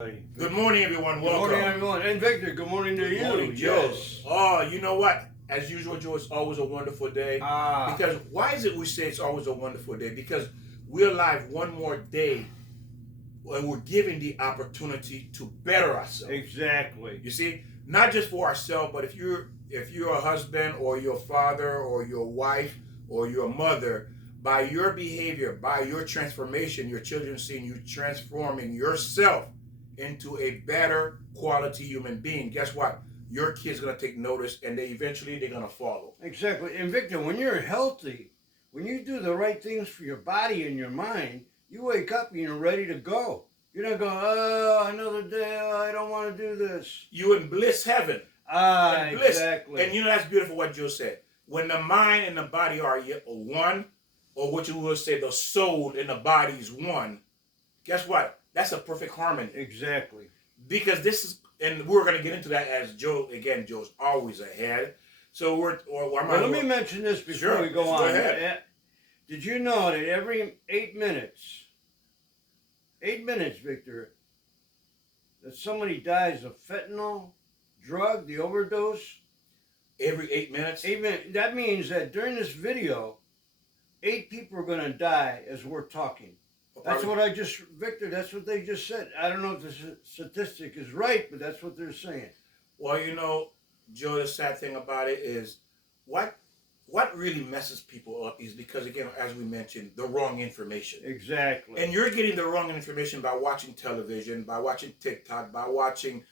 Good morning, everyone. Good morning, Welcome. everyone. And Victor, good morning to you. Morning, Joe. Yes. Oh, you know what? As usual, Joe, it's always a wonderful day. Ah, Because why is it we say it's always a wonderful day? Because we're alive one more day and we're given the opportunity to better ourselves. exactly. You see, not just for ourselves, but if you're a husband or your father or your wife or your mother, by your behavior, by your transformation, your children seeing you transforming yourself into a better quality human being. Guess what? Your kid's gonna take notice, and they're gonna follow. Exactly. And Victor, when you're healthy, when you do the right things for your body and your mind, you wake up and you're ready to go. You're not going, oh, another day, oh, I don't want to do this. You in bliss heaven. Ah, Bliss. exactly. And that's beautiful what Joe said. When the mind and the body are one, or what you will say the soul and the body is one, guess what? That's a perfect harmony. Exactly. Because this is, and we're going to get into that as Joe, again, Joe's always ahead. So let me mention this before we go on. Go ahead. Did you know that every 8 minutes, Victor, that somebody dies of fentanyl drug, the overdose? Every 8 minutes? That means that during this video, 8 people are going to die as we're talking. That's what Victor, that's what they just said. I don't know if the statistic is right, but that's what they're saying. Well, Joe, the sad thing about it is what really messes people up is because, again, as we mentioned, the wrong information. Exactly. And you're getting the wrong information by watching television, by watching TikTok, by watching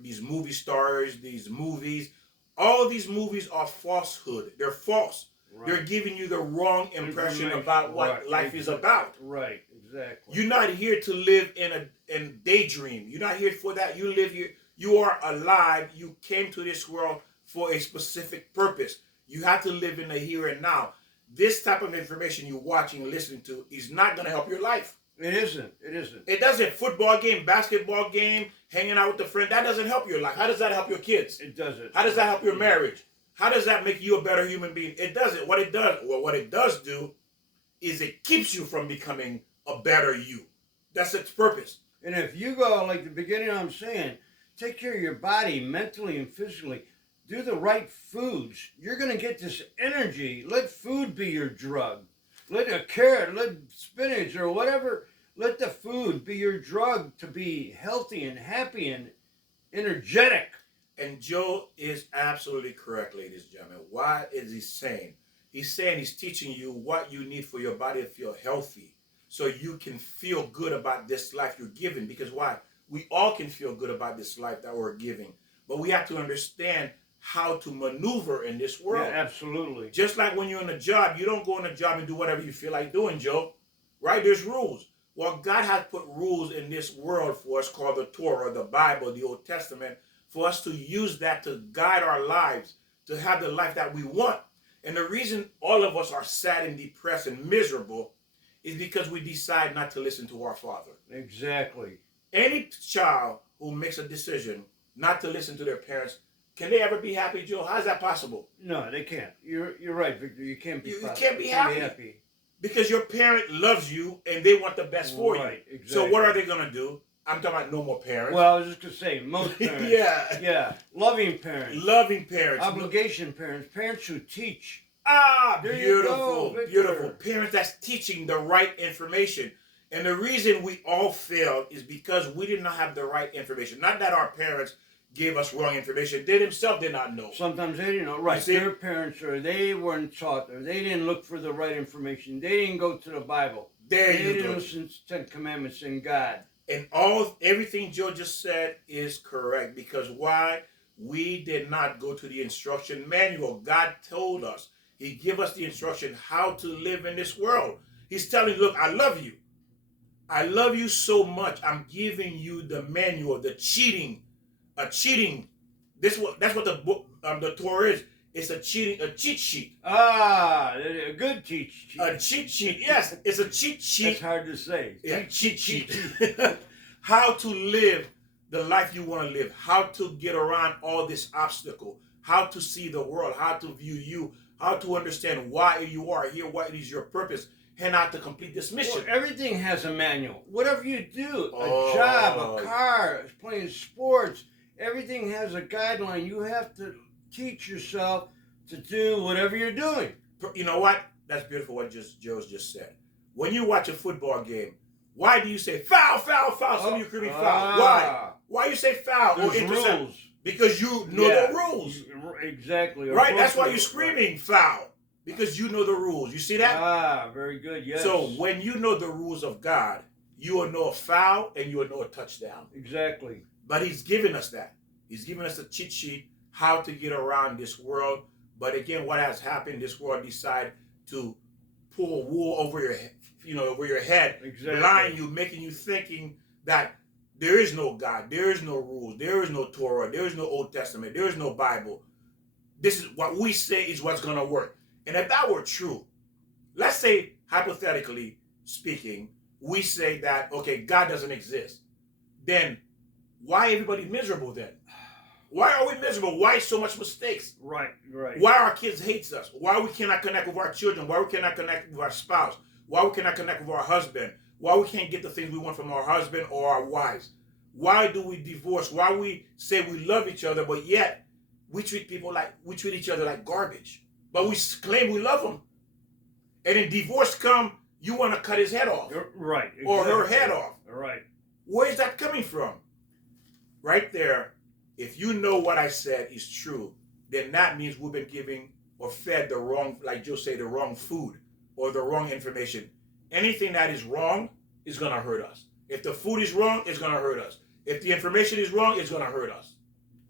these movie stars, these movies. All these movies are falsehood. They're false. Right. They're giving you the wrong impression about what life is about. Right, exactly. You're not here to live in daydream. You're not here for that. You live here. You are alive. You came to this world for a specific purpose. You have to live in the here and now. This type of information you're watching and listening to is not going to help your life. It isn't. It isn't. It doesn't. Football game, basketball game, hanging out with a friend, that doesn't help your life. How does that help your kids? It doesn't. How does that help your marriage? How does that make you a better human being? It doesn't. What it does do is it keeps you from becoming a better you. That's its purpose. And if you go, like the beginning I'm saying, take care of your body mentally and physically, do the right foods, you're going to get this energy. Let food be your drug. Let a carrot, let spinach or whatever, let the food be your drug to be healthy and happy and energetic. And Joe is absolutely correct, ladies and gentlemen. Why is he saying? He's saying he's teaching you what you need for your body to feel healthy so you can feel good about this life you're given. Because why? We all can feel good about this life that we're giving. But we have to understand how to maneuver in this world. Yeah, absolutely. Just like when you're in a job, you don't go in a job and do whatever you feel like doing, Joe. Right? There's rules. Well, God has put rules in this world for us called the Torah, the Bible, the Old Testament, for us to use that to guide our lives, to have the life that we want. And the reason all of us are sad and depressed and miserable is because we decide not to listen to our Father. Exactly. Any child who makes a decision not to listen to their parents, can they ever be happy, Joe? How is that possible? No, they can't. You're right, Victor. You can't be. You can't be happy. Because your parent loves you and they want the best for you. Exactly. So what are they going to do? I'm talking about normal parents. Well, I was just going to say, most parents. Yeah. Loving parents. Loving parents. Obligation parents. Parents who teach. There beautiful. Beautiful. Parents that's teaching the right information. And the reason we all failed is because we did not have the right information. Not that our parents gave us wrong information. They themselves did not know. Sometimes they didn't know. Right. Their parents, or they weren't taught, or they didn't look for the right information. They didn't go to the Bible. They didn't listen to 10 Commandments and God. And everything Joe just said is correct. Because why? We did not go to the instruction manual. God told us. He gave us the instruction how to live in this world. He's telling you, look, I love you. I love you so much. I'm giving you the manual, the cheating. That's what the book, the Torah is. It's a cheat sheet. A good cheat sheet. A cheat sheet, yes. It's a cheat sheet. That's hard to say. Yeah, cheat sheet. How to live the life you want to live. How to get around all this obstacle. How to see the world. How to view you. How to understand why you are here. What is your purpose. and out to complete this mission. Well, everything has a manual. Whatever you do, Oh. a job, a car, playing sports, everything has a guideline. You have to teach yourself to do whatever you're doing. You know what? That's beautiful what Joe's just said. When you watch a football game, why do you say foul, foul, foul? Some of you screaming foul. Why? Why you say foul or There's intercept? rules. Because you know Yeah. the rules. Exactly. Right? That's why you're Right. screaming foul. Because you know the rules. You see that? Ah, very good. Yes. So when you know the rules of God, you will know a foul and you will know a touchdown. Exactly. But He's given us that. He's given us a cheat sheet how to get around this world. But again, what has happened? This world decide to pull wool over your head, over your head, Exactly. blind you, making you thinking that there is no God, there is no rules, there is no Torah, there is no Old Testament, there is no Bible. This is what we say is what's going to work. And if that were true, let's say, hypothetically speaking, we say that, okay, God doesn't exist. Then why everybody miserable then? Why are we miserable? Why so much mistakes? Right. Right. Why our kids hates us? Why we cannot connect with our children? Why we cannot connect with our spouse? Why we cannot connect with our husband? Why we can't get the things we want from our husband or our wives? Why do we divorce? Why we say we love each other, but yet we treat each other like garbage? But we claim we love them. And then divorce come, you want to cut his head off. Right. Or her exactly. head off. Right. Where is that coming from? Right there, if you know what I said is true, then that means we've been giving or fed the wrong, like Joe said, the wrong food or the wrong information. Anything that is wrong is going to hurt us. If the food is wrong, it's going to hurt us. If the information is wrong, it's going to hurt us.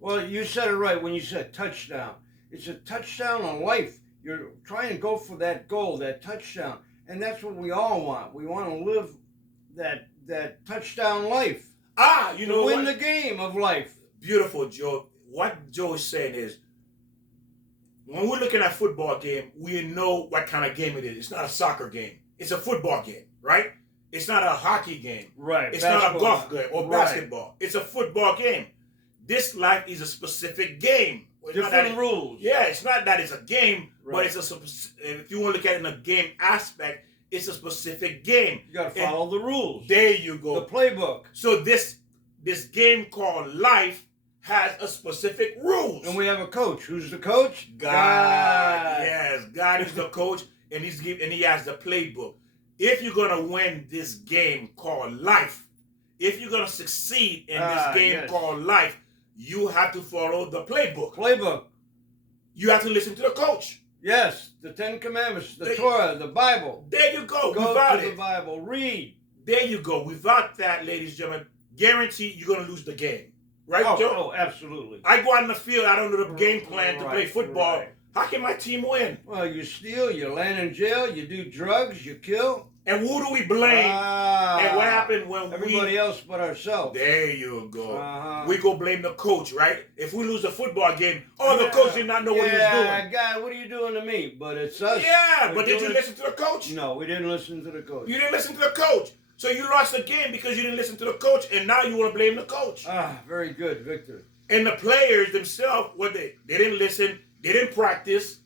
Well, you said it right when you said touchdown. It's a touchdown on life. You're trying to go for that goal, that touchdown. And that's what we all want. We want to live that touchdown life. You know to win what? the game of life. Beautiful, Joe. What Joe is saying is, when we're looking at a football game, we know what kind of game it is. It's not a soccer game. It's a football game, right? It's not a hockey game. Right. It's not a basketball. golf game or Right. basketball. It's a football game. This life is a specific game. It's not Different that rules. Yeah, it's not that it's a game, but Right. if you want to look at it in a game aspect, it's a specific game. You got to follow the rules. There you go. The playbook. So this game called life has a specific rules. And we have a coach. Who's the coach? God. Yes, God is the coach, and he has the playbook. If you're gonna win this game called life, if you're gonna succeed in this game yes. called life, you have to follow the playbook. Playbook. You have to listen to the coach. Yes. The Ten Commandments, the Torah, the Bible. There you go. Go Without to it. the Bible. Read. There you go. Without that, ladies and gentlemen, guarantee you're gonna lose the game. Right, Joe? Oh, absolutely. I go out in the field, I don't know the game plan to play Right, football. right. How can my team win? Well, you steal, you land in jail, you do drugs, you kill. And who do we blame? And what happened when everybody else but ourselves. There you go. Uh-huh. We go blame the coach, right? If we lose a football game, the coach did not know what he was doing. God, what are you doing to me? But it's us. Yeah, We're but did you doing listen to the coach? No, we didn't listen to the coach. You didn't listen to the coach. So you lost the game because you didn't listen to the coach, and now you want to blame the coach. Very good, Victor. And the players themselves, they didn't listen, they didn't practice,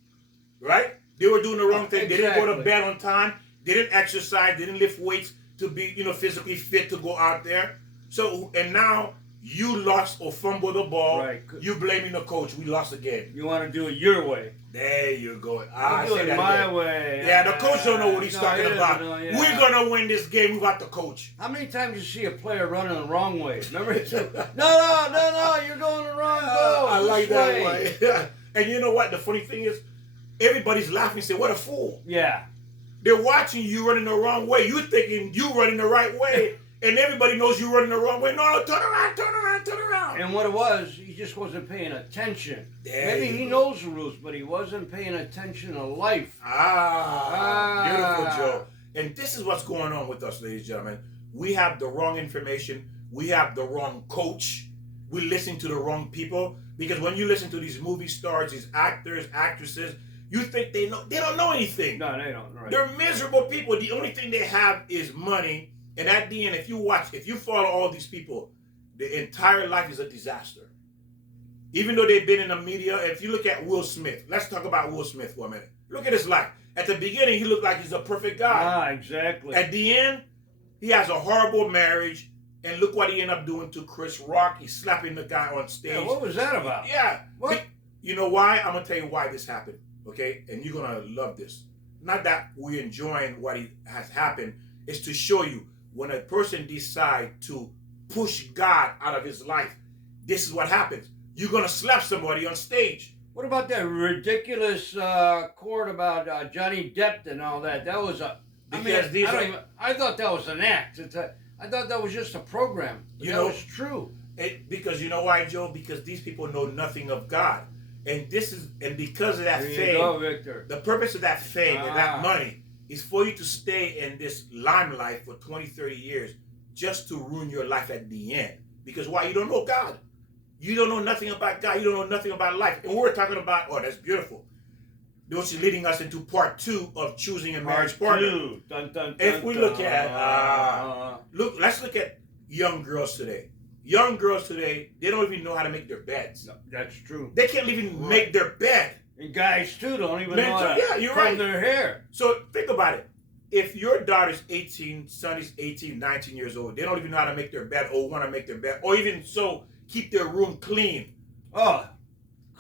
right? They were doing the wrong thing. They didn't go to Exactly. bed on time. They didn't exercise. They didn't lift weights to be, physically fit to go out there. So, and now you lost or fumbled the ball. Right. You blaming the coach. We lost the game. You want to do it your way. There you go. I do it my way. Yeah, the coach don't know what he's No, talking he doesn't about. know, yeah. We're gonna win this game without the coach. How many times you see a player running the wrong way? Remember, he said, no, you're going the wrong goal. I like this that way. And you know what? The funny thing is, everybody's laughing and say, "What a fool!" Yeah. They're watching you running the wrong way. You thinking you running the right way, and everybody knows you running the wrong way. No, turn around, turn around, turn around. And what it was, he just wasn't paying attention. There Maybe you he go. knows the rules, but he wasn't paying attention to life. Beautiful, Joe. And this is what's going on with us, ladies and gentlemen. We have the wrong information. We have the wrong coach. We listen to the wrong people. Because when you listen to these movie stars, these actors, actresses, you think they know. They don't know anything. No, they don't. Right. They're miserable people. The only thing they have is money. And at the end, if you follow all these people, the entire life is a disaster. Even though they've been in the media, if you look at Will Smith, let's talk about Will Smith for a minute. Look at his life. At the beginning, he looked like he's a perfect guy. Ah, exactly. At the end, he has a horrible marriage, and look what he ended up doing to Chris Rock. He's slapping the guy on stage. Yeah, what was that about? Yeah. What? You know why? I'm gonna tell you why this happened. Okay, and you're gonna love this. Not that we're enjoying what has happened. It's to show you when a person decides to push God out of his life, this is what happens. You're gonna slap somebody on stage. What about that ridiculous court about Johnny Depp and all that? That was a. Because I thought that was an act. I thought that was just a program. But that was true. Because you know why, Joe? Because these people know nothing of God, and because of that There you fame, go, Victor. the purpose of that fame and that money is for you to stay in this limelight for 20, 30 years, just to ruin your life at the end. Because why? You don't know God. You don't know nothing about God. You don't know nothing about life. And we're talking about, oh, that's beautiful. This is leading us into part 2 of choosing a marriage partner. Dun, dun, dun, If we look at, let's look at young girls today. Young girls today, they don't even know how to make their beds. No, that's true. They can't even make their bed. And guys too don't even know how to you're comb right. their hair. So think about it. If your daughter's 18, son is 18, 19 years old, they don't even know how to make their bed or want to make their bed, or even so keep their room clean. Oh,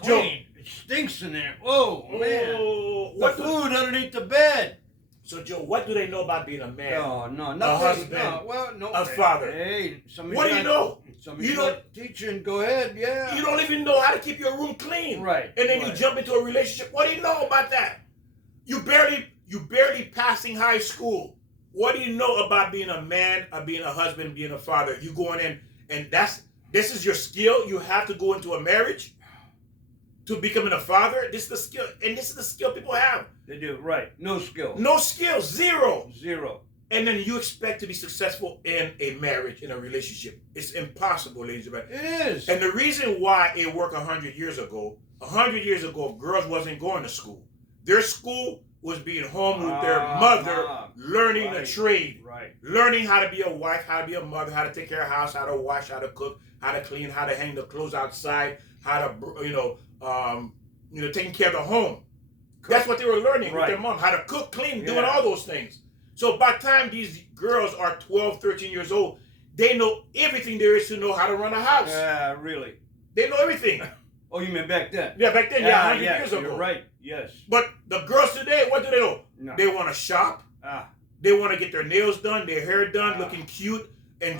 Joe. clean. It stinks in there. Whoa, man. Oh, The food underneath the bed. So Joe, what do they know about being a man? No, nothing. A husband, No, well, no. a father. Hey, somebody. What do you know? Somebody You don't- teaching. Go ahead. Yeah. You don't even know how to keep your room clean. Right. And then you right. jump into a relationship. What do you know about that? You barely passing high school. What do you know about being a man, being a husband, being a father? You going in, and this is your skill. You have to go into a marriage to becoming a father. This is the skill, and this is the skill people have. They do right. No skill. No skill, zero. And then you expect to be successful in a marriage, in a relationship. It's impossible, ladies and gentlemen. It is. And the reason why it worked 100 years ago, girls wasn't going to school. Their school was being home with their mother, learning a trade, learning how to be a wife, how to be a mother, how to take care of the house, how to wash, how to cook, how to clean, how to hang the clothes outside, how to, taking care of the home. That's what they were learning with their mom, how to cook, clean, doing all those things. So by the time these girls are 12, 13 years old, they know everything there is to know how to run a house. Yeah, really. They know everything. Oh, you mean back then? Yeah, back then, 100 years ago. You're right. Yes. But the girls today, what do they know? No. They want to shop. They want to get their nails done, their hair done, looking cute, and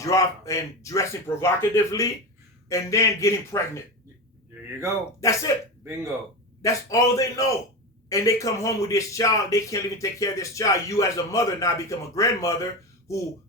dressing provocatively, and then getting pregnant. There you go. That's it. Bingo. That's all they know. And they come home with this child. They can't even take care of this child. You as a mother now become a grandmother who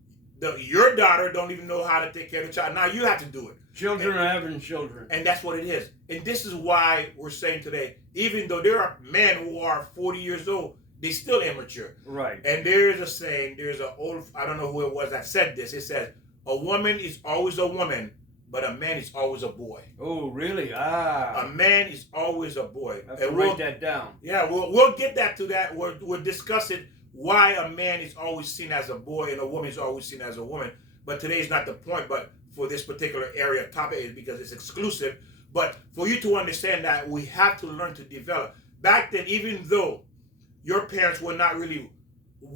your daughter don't even know how to take care of the child. Now you have to do it. Children are having children. And that's what it is. And this is why we're saying today, even though there are men who are 40 years old, they still immature. Right. And there is a saying, I don't know who it was that said this. It says, a woman is always a woman, but a man is always a boy. Oh, really? A man is always a boy. I have to write that down. Yeah, we'll get that to that. We'll discuss it, why a man is always seen as a boy and a woman is always seen as a woman. But today is not the point, but for this particular area topic is because it's exclusive. But for you to understand that, we have to learn to develop. Back then, even though your parents were not really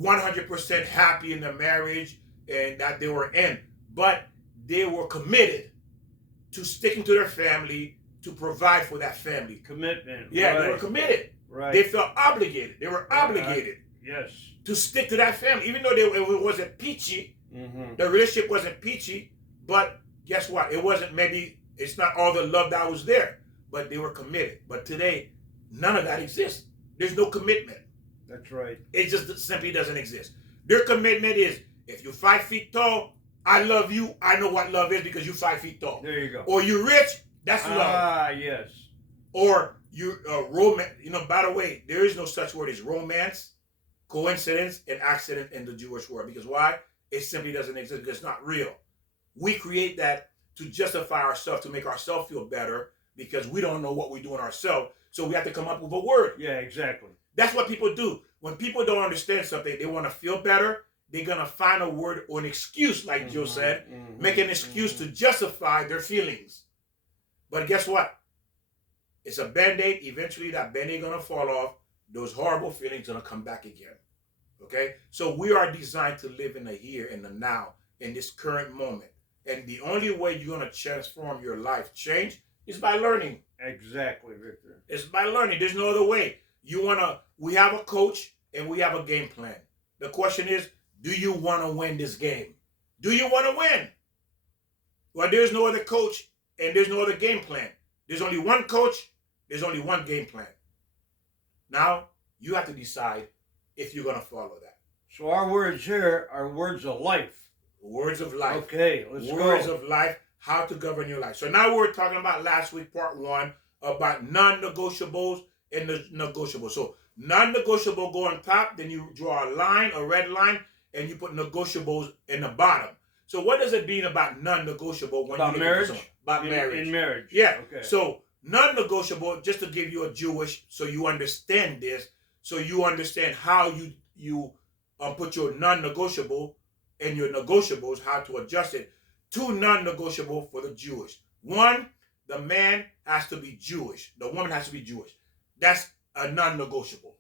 100% happy in the marriage and that they were in, but they were committed to sticking to their family, to provide for that family. Commitment. Yeah, right. they were committed. Right. They felt obligated. They were obligated. Yes. To stick to that family. Even though it wasn't peachy, the relationship wasn't peachy, but guess what? It's not all the love that was there, but they were committed. But today, none of that exists. There's no commitment. That's right. It just simply doesn't exist. Their commitment is, if you're 5 feet tall, I love you. I know what love is because you're 5 feet tall. There you go. Or you're rich, that's love. Ah, yes. Or you romance. By the way, there is no such word as romance, coincidence, and accident in the Jewish world. Because why? It simply doesn't exist because it's not real. We create that to justify ourselves, to make ourselves feel better because we don't know what we're doing ourselves. So we have to come up with a word. Yeah, exactly. That's what people do. When people don't understand something, they want to feel better. They're going to find a word or an excuse, like Joe said, make an excuse to justify their feelings. But guess what? It's a Band-Aid. Eventually, that Band-Aid going to fall off. those horrible feelings are going to come back again. Okay? So we are designed to live in the here and the now, in this current moment. And the only way you're going to transform your life, change, is by learning. Exactly, Victor. It's by learning. There's no other way. We have a coach and we have a game plan. The question is, do you want to win this game? Do you want to win? Well, there's no other coach and there's no other game plan. There's only one coach, there's only one game plan. Now, you have to decide if you're going to follow that. So our words here are words of life. Words of life. Okay, let's go. Words of life, how to govern your life. So now we're talking about last week, part 1, about non-negotiables and the negotiables. So non-negotiable go on top, then you draw a line, a red line, and you put negotiables in the bottom. So what does it mean about non-negotiable when About you marriage? About marriage. In marriage. Yeah. Okay. So non-negotiable, just to give you a Jewish, so you understand this, so you understand how you put your non-negotiable and your negotiables, how to adjust it. 2 non-negotiable for the Jewish. 1, the man has to be Jewish. The woman has to be Jewish. That's a non-negotiable.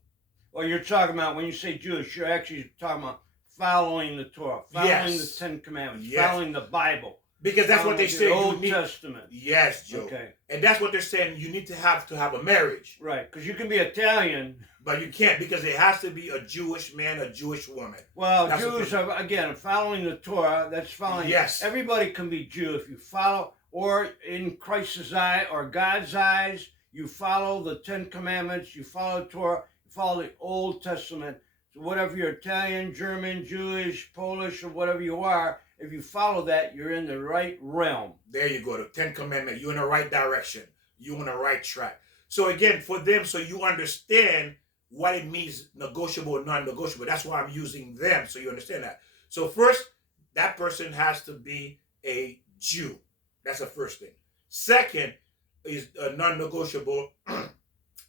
Well, you're talking about, when you say Jewish, you're actually talking about following the Torah, following the Ten Commandments, following the Bible. Because that's what they say. The Old Testament. Yes, Joe. Okay. And that's what they're saying. You need to have a marriage. Right, because you can be Italian. But you can't, because it has to be a Jewish man, a Jewish woman. Well, that's Jews are, again, following the Torah. That's following. Yes. Everybody can be Jew if you follow, or in Christ's eye or God's eyes, you follow the Ten Commandments, you follow Torah, you follow the Old Testament. So whatever you're Italian, German, Jewish, Polish, or whatever you are, if you follow that, you're in the right realm. There you go, the Ten Commandments. You're in the right direction. You're on the right track. So again, for them, so you understand what it means, negotiable and non-negotiable. That's why I'm using them, so you understand that. So first, that person has to be a Jew. That's the first thing. Second is a non-negotiable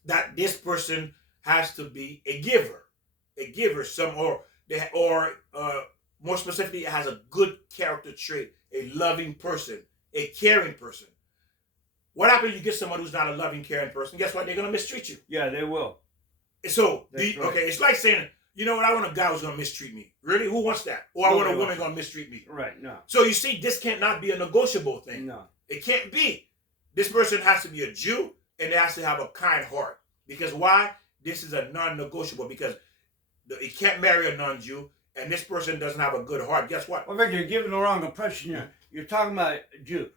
that this person has to be a giver. A giver, more specifically, it has a good character trait, a loving person, a caring person. What happens if you get someone who's not a loving, caring person? Guess what? They're going to mistreat you. Yeah, they will. So, right. Okay, it's like saying, you know what, I want a guy who's going to mistreat me. Really? Who wants that? Or I want a woman going to mistreat me. Right, no. So you see, this cannot be a negotiable thing. No. It can't be. This person has to be a Jew, and they has to have a kind heart. Because why? This is a non-negotiable, because it can't marry a non-Jew, and this person doesn't have a good heart. Guess what? Well, Victor, you're giving the wrong impression here. You're talking about a Jew.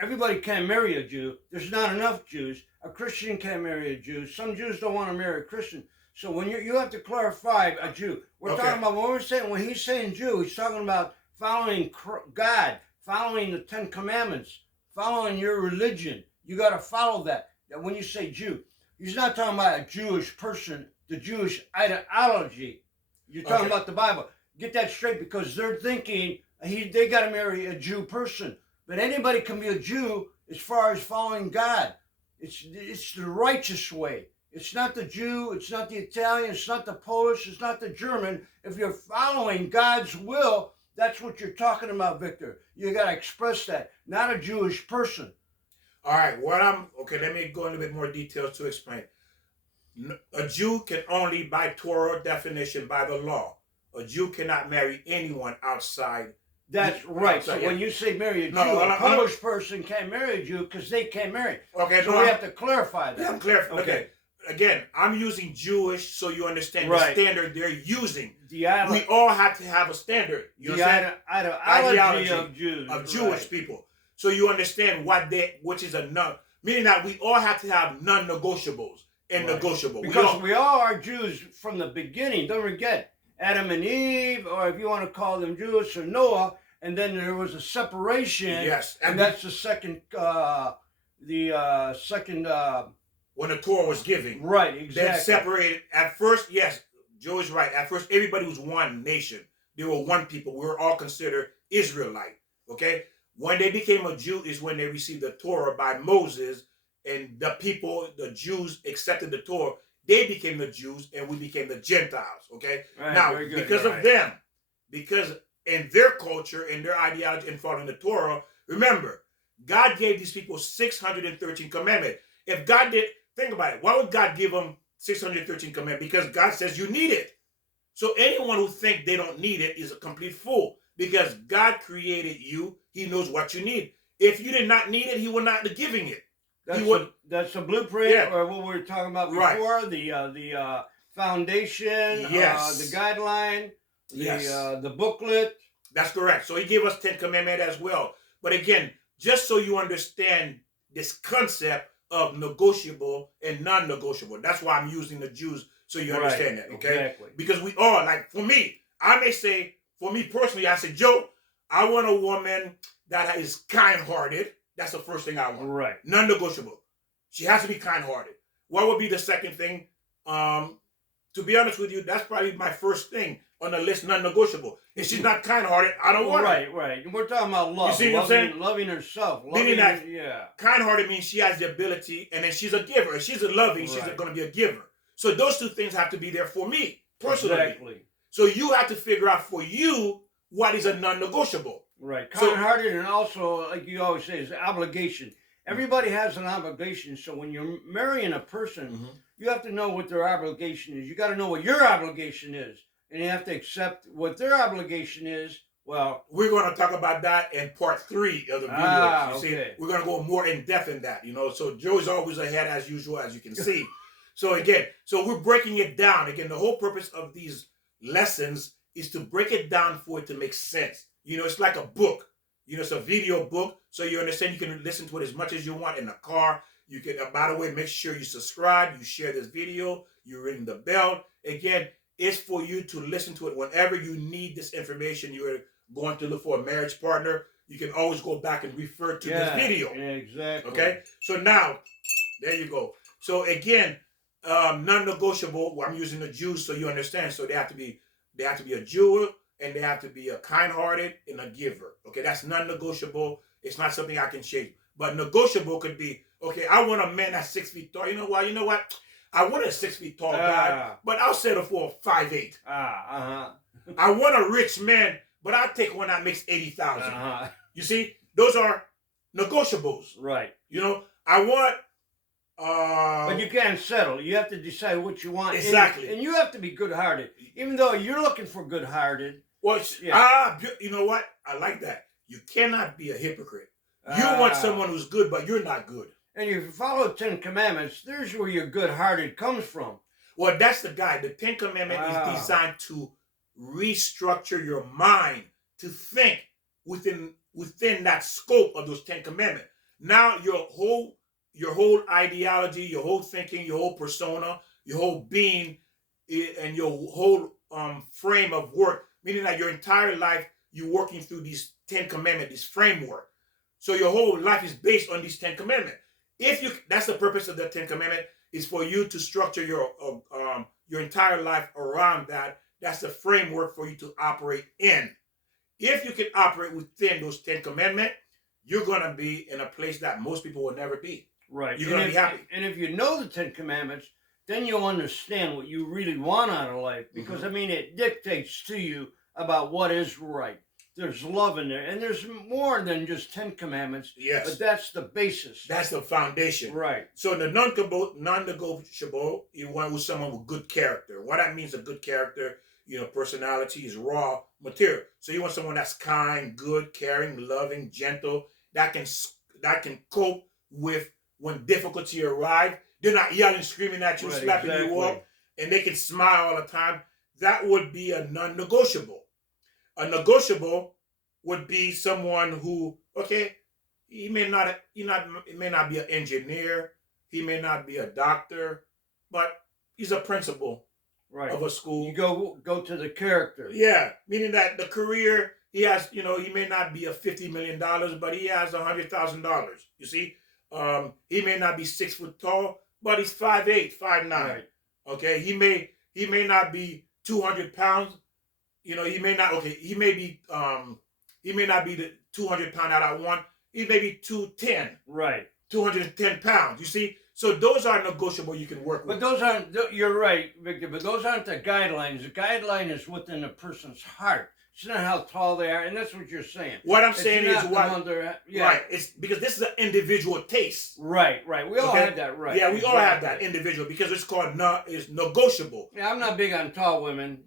Everybody can't marry a Jew. There's not enough Jews. A Christian can't marry a Jew. Some Jews don't want to marry a Christian. So when you have to clarify a Jew. We're talking about when he's saying Jew, he's talking about following God, following the Ten Commandments, following your religion. You got to follow that. That when you say Jew, he's not talking about a Jewish person, the Jewish ideology. You're talking about the Bible. Get that straight, because they're thinking they got to marry a Jew person. But anybody can be a Jew as far as following God. It's the righteous way. It's not the Jew, it's not the Italian, it's not the Polish, it's not the German. If you're following God's will, that's what you're talking about, Victor. You got to express that, not a Jewish person. All right, let me go into a bit more details to explain. A Jew can only, by Torah definition, by the law, a Jew cannot marry anyone outside. That's right. So when you say marry a Jew, a Polish person can't marry a Jew because they can't marry. Okay, so we have to clarify that. Yeah, I'm clarifying. Okay. Again, I'm using Jewish so you understand the standard they're using. We all have to have a standard. You understand? Ideology of Jews. Of Jewish people. So you understand which is a non, meaning that we all have to have non-negotiables and negotiable. Because we all are Jews from the beginning. Don't forget, Adam and Eve, or if you want to call them Jewish, or Noah, and then there was a separation. Yes. And that's the second, when the Torah was given. Right, exactly. Then separated. At first, yes, Joe is right. At first, everybody was one nation. They were one people. We were all considered Israelite. Okay? When they became a Jew is when they received the Torah by Moses, and the people, the Jews, accepted the Torah. They became the Jews, and we became the Gentiles. Okay? Right, now, because of them, because in their culture, in their ideology, and following the Torah, remember, God gave these people 613 commandments. If God did, think about it. Why would God give them 613 commandments because God says you need it. So anyone who thinks they don't need it is a complete fool because God created you. He knows what you need. If you did not need it, he would not be giving it. That's the blueprint, Yeah. or what we were talking about Right. before. The foundation, Yes. the guideline, Yes. the booklet. That's correct. So he gave us 10 commandments as well. But again, just so you understand this concept of negotiable and non-negotiable. That's why I'm using the Jews so you Right, understand that, okay? exactly. Because we are, like for me, I may say, for me personally, I say, Joe, I want a woman that is kind-hearted. That's the first thing I want. Right. Non-negotiable. She has to be kind-hearted. What would be the second thing? To be honest with you, that's probably my first thing on the list, non-negotiable. If she's not kind-hearted, I don't want her. Right. We're talking about love. You see what I'm saying? Loving herself. Meaning that- yeah. Kind-hearted means she has the ability, and then she's a giver. If she's a loving, she's Right. going to be a giver. So those two things have to be there for me, personally. Exactly. So you have to figure out for you what is a non-negotiable. Right. So- Kind-hearted, and also, like you always say, is obligation. Everybody has an obligation. So when you're marrying a person, you have to know what their obligation is. You got to know what your obligation is, and you have to accept what their obligation is. Well, We're going to talk about that in part 3 of the video. Ah, you see, okay. we're going to go more in depth in that. So Joe's always ahead as usual, as you can see. So again, we're breaking it down. Again, the whole purpose of these lessons is to break it down for it to make sense. It's like a book. It's a video book, so you understand you can listen to it as much as you want in the car. You can, by the way, make sure you subscribe, you share this video, you ring the bell. Again, it's for you to listen to it whenever you need this information. You're going to look for a marriage partner. You can always go back and refer to this video. Yeah, exactly. Okay, so now, there you go. So again, non-negotiable. Well, I'm using the Jews so you understand. So they have to be a Jew, and they have to be a kind-hearted and a giver. Okay, that's non-negotiable. It's not something I can change. But negotiable could be, okay, I want a man that's 6 feet tall. You know what? I want a 6 feet tall guy, but I'll settle for a 5'8". I want a rich man, but I'll take one that makes 80,000. You see, those are negotiables. Right. I want. But you can't settle. You have to decide what you want. Exactly. And you have to be good-hearted. Even though you're looking for good-hearted. Well, you know what? I like that. You cannot be a hypocrite. You want someone who's good, but you're not good. And if you follow the 10 Commandments, there's where your good-hearted comes from. Well, that's the guy. The 10 Commandments is designed to restructure your mind to think within that scope of those 10 Commandments. Now your whole ideology, your whole thinking, your whole persona, your whole being, and your whole frame of work, meaning that your entire life you're working through these 10 Commandments, this framework. So your whole life is based on these 10 Commandments. That's the purpose of the 10 Commandments, is for you to structure your entire life around that. That's the framework for you to operate in. If you can operate within those 10 Commandments, you're going to be in a place that most people will never be. Right. You're going to be happy. And if you know the 10 Commandments, then you'll understand what you really want out of life. Because, it dictates to you about what is right. There's love in there. And there's more than just 10 Commandments. Yes. But that's the basis. That's the foundation. Right. So the non-negotiable, you want with someone with good character. What that means, a good character, personality is raw material. So you want someone that's kind, good, caring, loving, gentle, that can cope with when difficulty arrives. They're not yelling, screaming at you, slapping you up, and they can smile all the time. That would be a non-negotiable. A negotiable would be someone who, he may not be an engineer, he may not be a doctor, but he's a principal of a school. You go to the character. Yeah, meaning that the career he has, he may not be a $50 million, but he has $100,000. You see, he may not be 6 foot tall, but he's 5'8", 5'9". Right. Okay, he may not be 200 pounds. He may not. He may not be the 200 pound that I want. He may be 210. Right. 210 pounds. You see, so those are negotiable. You can work with. But those aren't. You're right, Victor. But those aren't the guidelines. The guideline is within a person's heart. It's not how tall they are, and that's what you're saying. What I'm It's saying not is the what wonder. Yeah. right. It's because this is an individual taste. Right. We all Okay? have that, right? Yeah, we all have that Exactly. individual because it's called is negotiable. Yeah, I'm not big on tall women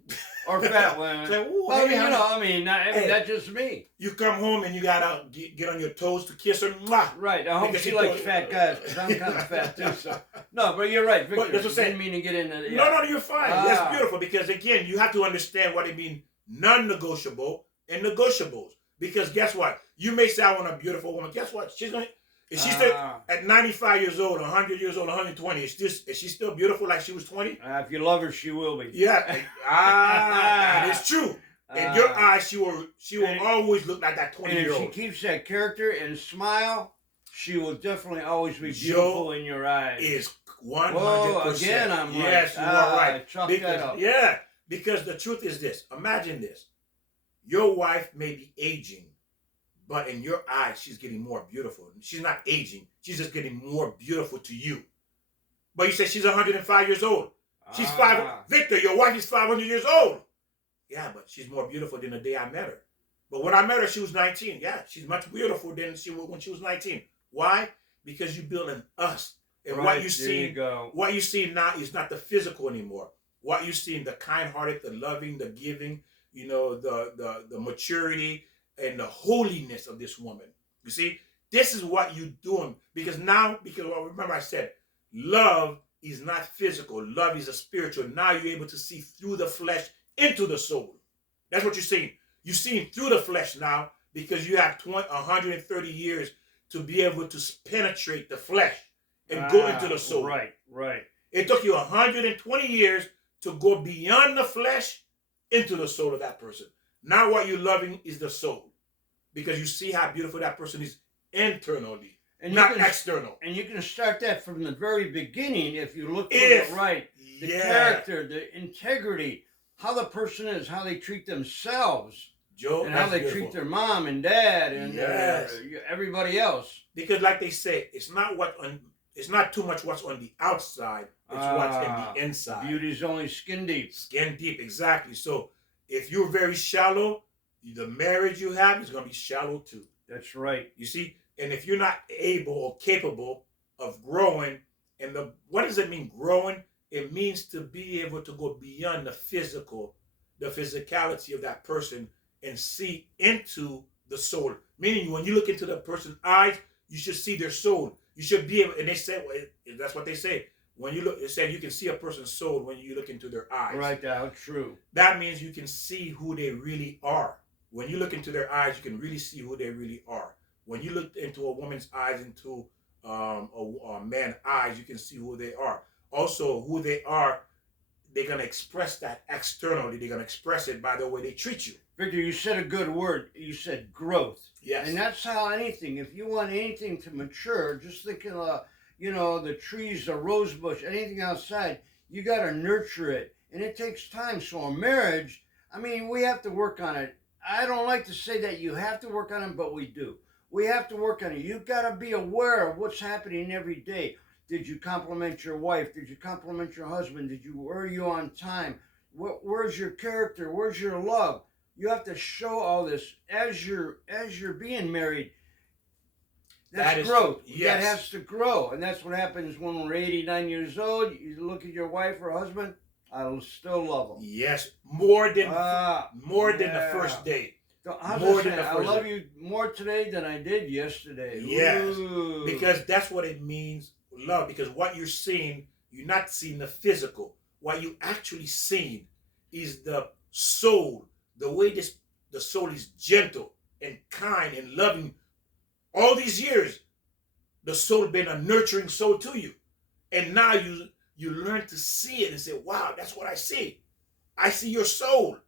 or fat women. Say, ooh, Well, hey, honey. Hey. that's just me. You come home and you gotta get on your toes to kiss her. Mwah. Right. I hope Because she she likes thought- fat guys because I'm kind of fat too. So no, but you're right, Victor. But that's what I'm saying. Didn't mean to get into. Yeah. No, you're fine. Ah. That's beautiful because again, you have to understand what it means non-negotiable and negotiables. Because guess what? You may say I want a beautiful woman. Guess what? She's gonna if she's still at 95 years old, 100 years old, 120, is she still beautiful like she was 20? If you love her, she will be. Yeah. That is true. In your eyes, she will and- always look like that And if she 20-year-old. keeps that character and smile, she will definitely always be Joe beautiful in your eyes. Is 100%. Whoa, again, I'm right. yes, you are right. Chalk Because, that up. yeah, because the truth is this. Imagine this. Your wife may be aging, but in your eyes, she's getting more beautiful. She's not aging. She's just getting more beautiful to you. But you say she's 105 years old. She's Victor, your wife is 500 years old. Yeah, but she's more beautiful than the day I met her. But when I met her, she was 19. Yeah, she's much beautiful than she was when she was 19. Why? Because you build an us. And Right, what you there see, you go. what you see now is not the physical anymore. What you see in the kind-hearted, the loving, the giving, you know, the maturity and the holiness of this woman. You see, this is what you're doing because well, remember I said, love is not physical. Love is a spiritual. Now you're able to see through the flesh into the soul. That's what you're seeing. You're seeing through the flesh now because you have 130 years to be able to penetrate the flesh and go into the soul. Right. It took you 120 years to go beyond the flesh into the soul of that person. Now what you're loving is the soul because you see how beautiful that person is internally, And not external. And you can start that from the very beginning if you look for If- it right. The character, the integrity, how the person is, how they treat themselves, Joe, and how they treat their mom and dad and Yes. everybody else. Because like they say, it's not too much what's on the outside, it's what's in the inside. Beauty's only skin deep. Skin deep, exactly. So if you're very shallow, the marriage you have is going to be shallow too. That's right. You see, and if you're not able or capable of growing, what does it mean, growing? It means to be able to go beyond the physicality of that person and see into the soul. Meaning, when you look into the person's eyes, you should see their soul. You should be able, and they say, that's what they say. When you look, it said you can see a person's soul when you look into their eyes. Right now, true. That means you can see who they really are. When you look into their eyes, you can really see who they really are. When you look into a woman's eyes, into a man's eyes, you can see who they are. Also, who they are, they're going to express that externally. They're going to express it by the way they treat you. Victor, you said a good word. You said growth. Yes. And that's how anything, if you want anything to mature, just think of, the trees, the rose bush, anything outside, you got to nurture it. And it takes time. So a marriage, we have to work on it. I don't like to say that you have to work on it, but we do. We have to work on it. You've got to be aware of what's happening every day. Did you compliment your wife? Did you compliment your husband? Were you on time? Where's your character? Where's your love? You have to show all this as you're being married. That's growth. Yes. That has to grow. And that's what happens when we're 89 years old. You look at your wife or husband, I'll still love them. Yes. More than yeah. the first date. More than I love you more today than I did yesterday. Yes. Ooh. Because that's what it means, love. Because what you're seeing, you're not seeing the physical. What you actually seeing is the soul. The way the soul is gentle and kind and loving. All these years, the soul been a nurturing soul to you. And now you learn to see it and say, wow, that's what I see. I see your soul.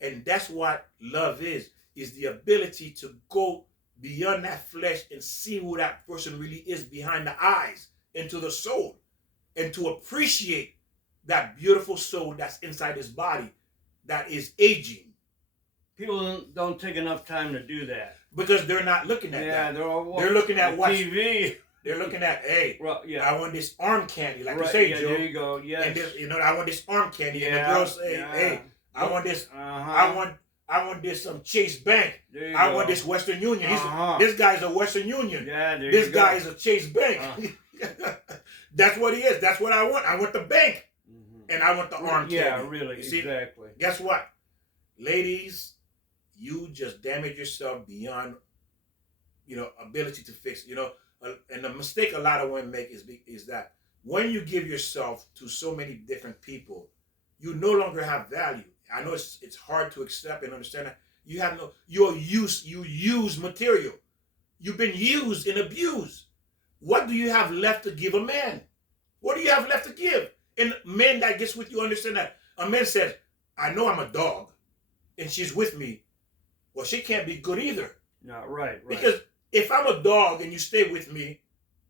And that's what love is the ability to go beyond that flesh and see who that person really is behind the eyes into the soul and to appreciate that beautiful soul that's inside his body that is aging. People don't take enough time to do that. Because they're not looking at that. They're looking at what TV. They're looking at, hey, well, yeah. I want this arm candy, like right, you say, yeah, Joe. There you go. Yes. And this, I want this arm candy. Yeah, and the girl say, hey, I want this. I want I want this Chase Bank. There you I go. want this Western Union. Uh-huh. This guy's a Western Union. Yeah, there This you guy go. is a Chase Bank. That's what he is. That's what I want. I want the bank. And I want the arm candy. Yeah, really, You see? exactly. Guess what? Ladies, you just damage yourself beyond, ability to fix. And the mistake a lot of women make is that when you give yourself to so many different people, you no longer have value. I know it's hard to accept and understand that you use material. You've been used and abused. What do you have left to give a man? What do you have left to give? And men that gets with you understand that. A man says, I know I'm a dog and she's with me. Well, she can't be good either. No, right. Because if I'm a dog and you stay with me,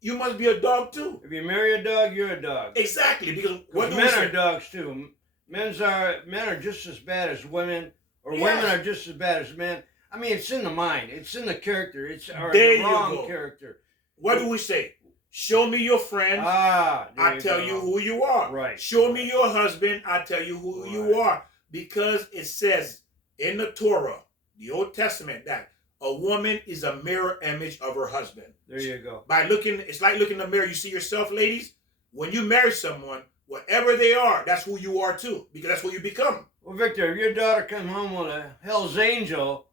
you must be a dog too. If you marry a dog, you're a dog. Exactly. Because men are dogs too. Men are just as bad as women, or women are just as bad as men. I mean, it's in the mind. It's in the character. It's the wrong character. What do we say? Show me your friends. I tell you who you are. Right. Show me your husband. I tell you who you are. Because it says in the Torah, the Old Testament, that a woman is a mirror image of her husband. There you go. It's like looking in the mirror. You see yourself, ladies. When you marry someone, whatever they are, that's who you are too. Because that's who you become. Well, Victor, if your daughter come home with a Hell's Angel,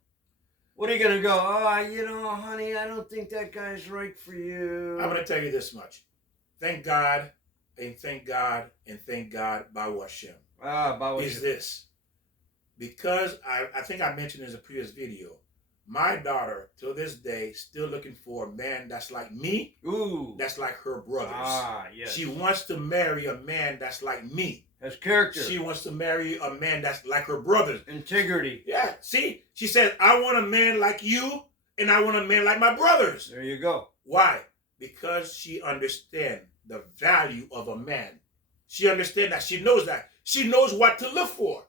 what are you going to go, honey, I don't think that guy's right for you. I'm going to tell you this much. Thank God, and thank God, and thank God, Baruch Hashem. Baruch is this. Because I think I mentioned in a previous video, my daughter, till this day, still looking for a man that's like me. Ooh. That's like her brothers. Yes. She wants to marry a man that's like me. Has character. She wants to marry a man that's like her brothers. Integrity. Yeah. See, she says, I want a man like you, and I want a man like my brothers. There you go. Why? Because she understands the value of a man. She understands that. She knows that. She knows what to look for.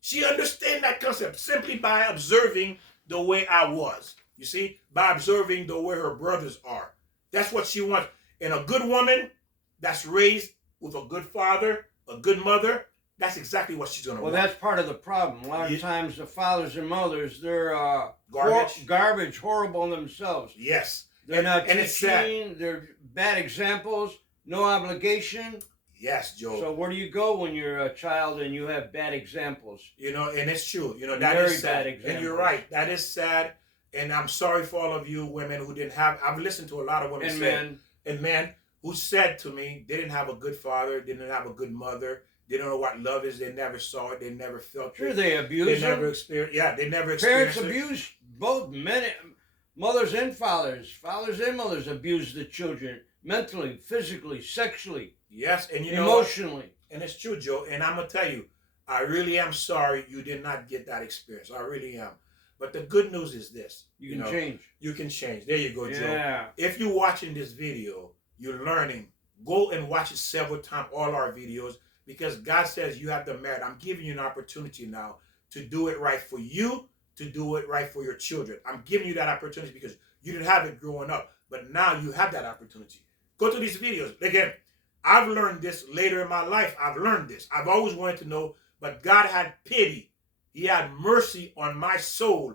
She understands that concept simply by observing the way I was. You see? By observing the way her brothers are. That's what she wants. And a good woman that's raised with a good father, a good mother, that's exactly what she's going to want. Well, that's part of the problem. A lot of times the fathers and mothers, they're garbage, horrible themselves. Yes. They're not and it's sad. They're bad examples, no obligation. Yes, Joe. So where do you go when you're a child and you have bad examples? And it's true. That Very is sad. bad examples. And you're right. That is sad. And I'm sorry for all of you women who didn't have. I've listened to a lot of women and men who said to me they didn't have a good father, didn't have a good mother, they don't know what love is. They never saw it. They never felt it. Sure, they abuse. They never experienced. Yeah, they never experienced. Parents abuse both men, mothers and fathers. Fathers and mothers abuse the children mentally, physically, sexually. Yes, and emotionally. And it's true, Joe. And I'm gonna tell you, I really am sorry you did not get that experience. I really am. But the good news is this: you can change. You can change. There you go, Joe. Yeah. If you're watching this video, you're learning. Go and watch it several times, all our videos, because God says you have the merit. I'm giving you an opportunity now to do it right for you, to do it right for your children. I'm giving you that opportunity because you didn't have it growing up, but now you have that opportunity. Go to these videos. Again, I've learned this later in my life. I've learned this. I've always wanted to know, but God had pity. He had mercy on my soul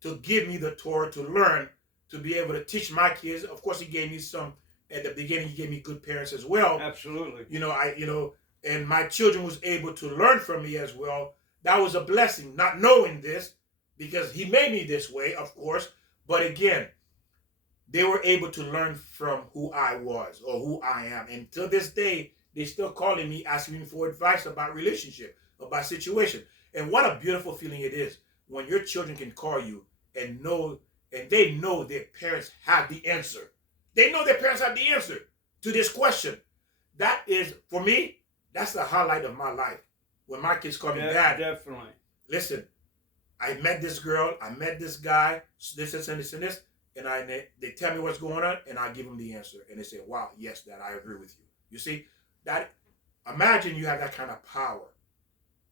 to give me the Torah to learn, to be able to teach my kids. Of course, he gave me some, at the beginning, he gave me good parents as well. Absolutely. And my children was able to learn from me as well. That was a blessing, not knowing this, because he made me this way, of course. But again, they were able to learn from who I was or who I am. And to this day, they're still calling me, asking me for advice about relationship, about situation. And what a beautiful feeling it is when your children can call you and they know their parents have the answer. They know their parents have the answer to this question. That is, for me, that's the highlight of my life. When my kids call me dad. Definitely. Listen, I met this girl, I met this guy, this, and this, and this. And they tell me what's going on, and I give them the answer. And they say, wow, yes, Dad, I agree with you. You see, imagine you have that kind of power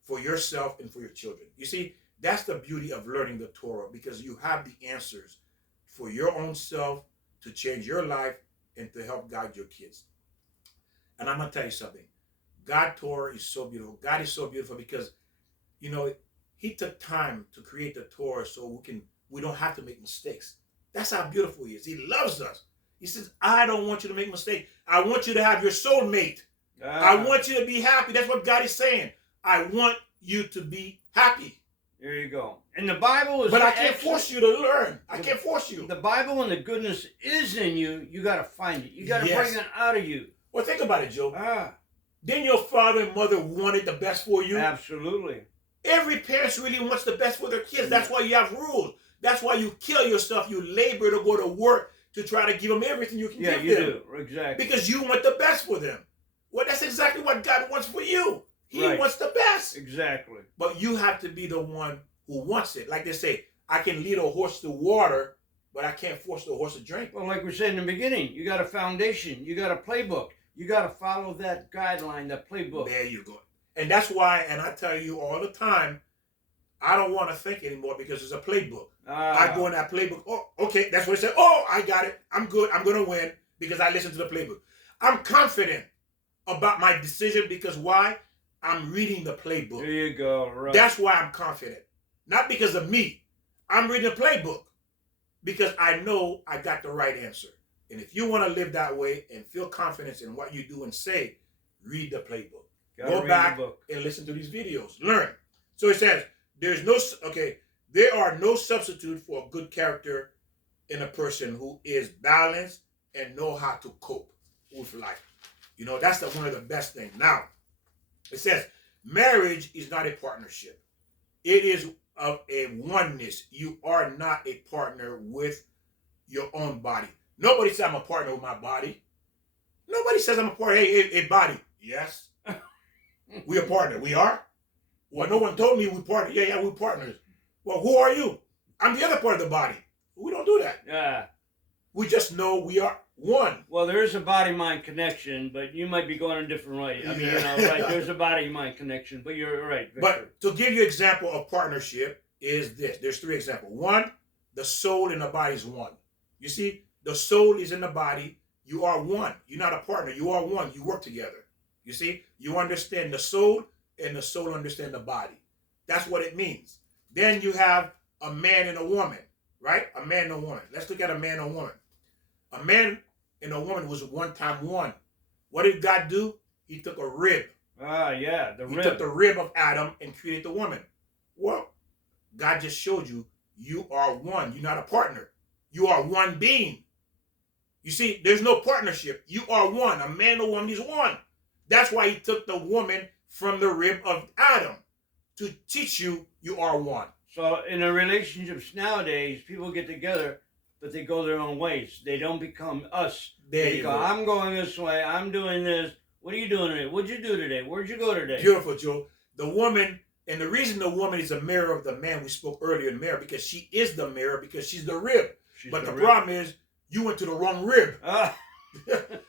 for yourself and for your children. You see, that's the beauty of learning the Torah, because you have the answers for your own self to change your life and to help guide your kids. And I'm going to tell you something. God Torah is so beautiful. God is so beautiful because, He took time to create the Torah so we don't have to make mistakes. That's how beautiful he is. He loves us. He says, I don't want you to make mistakes. I want you to have your soulmate. I want you to be happy. That's what God is saying. I want you to be happy. There you go. And the Bible is... But I can't force you to learn. I can't force you. The Bible and the goodness is in you. You got to find it. You got to Yes. bring it out of you. Well, think about it, Joe. Didn't your father and mother wanted the best for you? Absolutely. Every parent really wants the best for their kids. That's why you have rules. That's why you kill yourself. You labor to go to work to try to give them everything you can give them. Yeah, you do. Exactly. Because you want the best for them. Well, that's exactly what God wants for you. He Right. wants the best. Exactly. But you have to be the one who wants it. Like they say, I can lead a horse to water, but I can't force the horse to drink. Well, like we said in the beginning, you got a foundation. You got a playbook. You got to follow that guideline, that playbook. There you go. And that's why, and I tell you all the time, I don't want to think anymore because it's a playbook. I go in that playbook. Oh, okay, that's what it said. Oh, I got it. I'm good. I'm going to win because I listened to the playbook. I'm confident about my decision because why? I'm reading the playbook. There you go. Right. That's why I'm confident. Not because of me. I'm reading the playbook because I know I got the right answer. And if you want to live that way and feel confidence in what you do and say, read the playbook. Go back and listen to these videos. Learn. So it says, there are no substitute for a good character in a person who is balanced and know how to cope with life. You know, that's one of the best things. Now, it says, marriage is not a partnership. It is of a oneness. You are not a partner with your own body. Nobody says I'm a partner with my body. Nobody says I'm a partner. Hey, body. Yes. We a partner. We are? Well, no one told me we partner. Yeah, we're partners. Well, who are you? I'm the other part of the body. We don't do that. Yeah. We just know we are one. Well, there is a body-mind connection, but you might be going a different way. I mean, right? There's a body-mind connection, but you're right, Victor. But to give you an example of partnership is this. There's 3 examples. 1, the soul and the body is one. You see, the soul is in the body. You are one. You're not a partner. You are one. You work together. You see, you understand the soul and the soul understand the body. That's what it means. Then you have a man and a woman, right? A man and a woman. Let's look at a man and a woman. A man and a woman was one time one. What did God do? He took a rib. The He rib. took the rib of Adam and created the woman. Well, God just showed you, you are one. You're not a partner. You are one being. You see, there's no partnership. You are one. A man and a woman is one. That's why he took the woman from the rib of Adam to teach you you are one. So in the relationships nowadays, people get together, but they go their own ways. They don't become us. There you go. I'm going this way. I'm doing this. What are you doing today? What'd you do today? Where'd you go today? Beautiful, Joe. The woman, and the reason the woman is a mirror of the man we spoke earlier in the mirror, because she is the mirror, because she's the rib. But the problem is, you went to the wrong rib.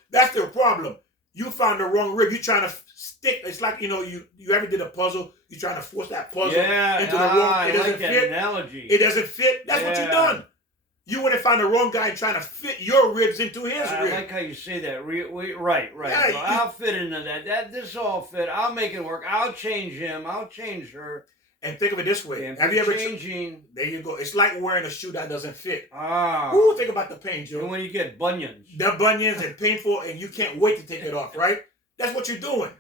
That's the problem. You found the wrong rib. You're trying to stick. It's like, you ever did a puzzle. You're trying to force that puzzle into the wrong. It doesn't fit. Analogy. It doesn't fit. That's what you've done. You went and found the wrong guy and trying to fit your ribs into his rib. I like how you say that. Right. Yeah, well, I'll fit into that. This all fit. I'll make it work. I'll change him. I'll change her. And think of it this way. And have you ever changing? There you go. It's like wearing a shoe that doesn't fit. Ooh, think about the pain, Joe. And when you get bunions. The bunions and painful, and you can't wait to take it off, right? That's what you're doing.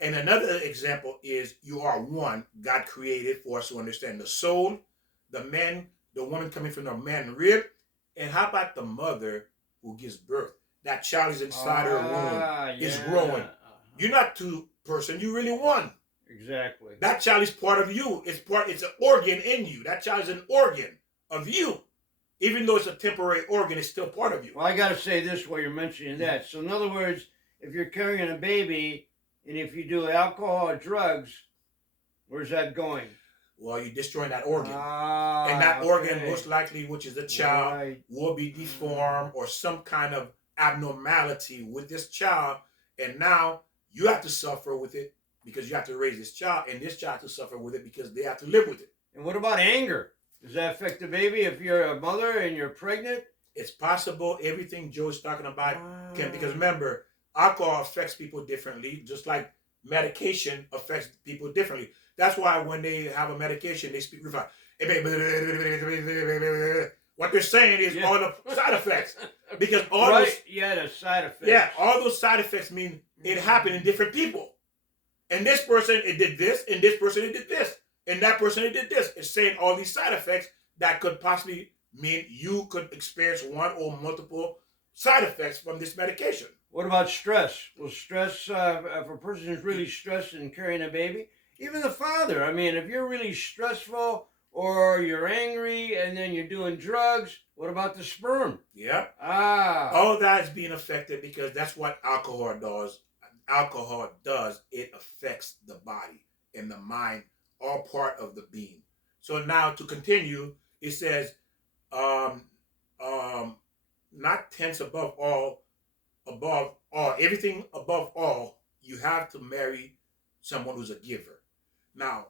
And another example is you are one. God created for us to understand the soul, the man, the woman coming from the man rib. And how about the mother who gives birth? That child is inside her womb. It's growing. You're not two person. You really one. Exactly. That child is part of you. It's an organ in you. That child is an organ of you. Even though it's a temporary organ, it's still part of you. Well, I got to say this while you're mentioning that. So in other words, if you're carrying a baby and if you do alcohol or drugs, where's that going? Well, you're destroying that organ. And that organ, most likely, which is the child, will be deformed or some kind of abnormality with this child. And now you have to suffer with it because you have to raise this child, and this child to suffer with it because they have to live with it. And what about anger? Does that affect the baby if you're a mother and you're pregnant? It's possible. Everything Joe's talking about can, because remember, alcohol affects people differently, just like medication affects people differently. That's why when they have a medication, they speak real. What they're saying is Yeah. all the side effects, because all right. those, Yeah, the side effects. yeah, all those side effects mean it happened in different people. And this person it did this, and this person it did this, and that person it did this. It's saying all these side effects that could possibly mean you could experience one or multiple side effects from this medication. What about stress? Well, stress, if a person is really stressed and carrying a baby, even the father, I mean, if you're really stressful or you're angry and then you're doing drugs, what about the sperm? Yeah. Ah, All that is being affected because that's what alcohol does. Alcohol does, it affects the body and the mind, all part of the being. So now to continue, it says, um, not tense above all, everything above all, you have to marry someone who's a giver. Now,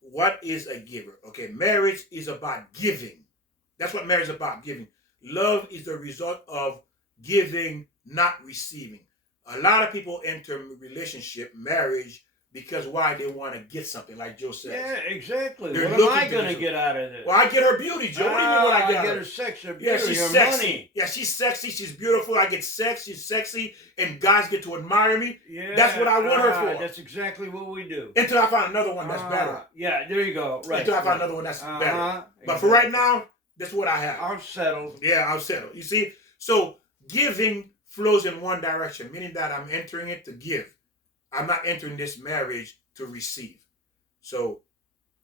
what is a giver? Okay, marriage is about giving. That's what marriage is about, giving. Love is the result of giving, not receiving. A lot of people enter relationship, marriage, because why? They want to get something, like Joe says. yeah, exactly. They're What am looking I to going do to get out of this? Well, I get her beauty, Joe. What do you mean what I get? get Her? her sex, her Yeah, beauty, she's her sexy. money. Yeah, she's sexy. She's beautiful. I get sex. She's sexy, and guys get to admire me Yeah, That's what I want her for. That's exactly what we do. until I find another one that's better. Yeah, there you go. Right. Until I find another one that's better. But Exactly. for right now, that's what I have. I'm settled. Yeah, I'll settle. You see, so giving flows in one direction, meaning that I'm entering it to give. I'm not entering this marriage to receive. So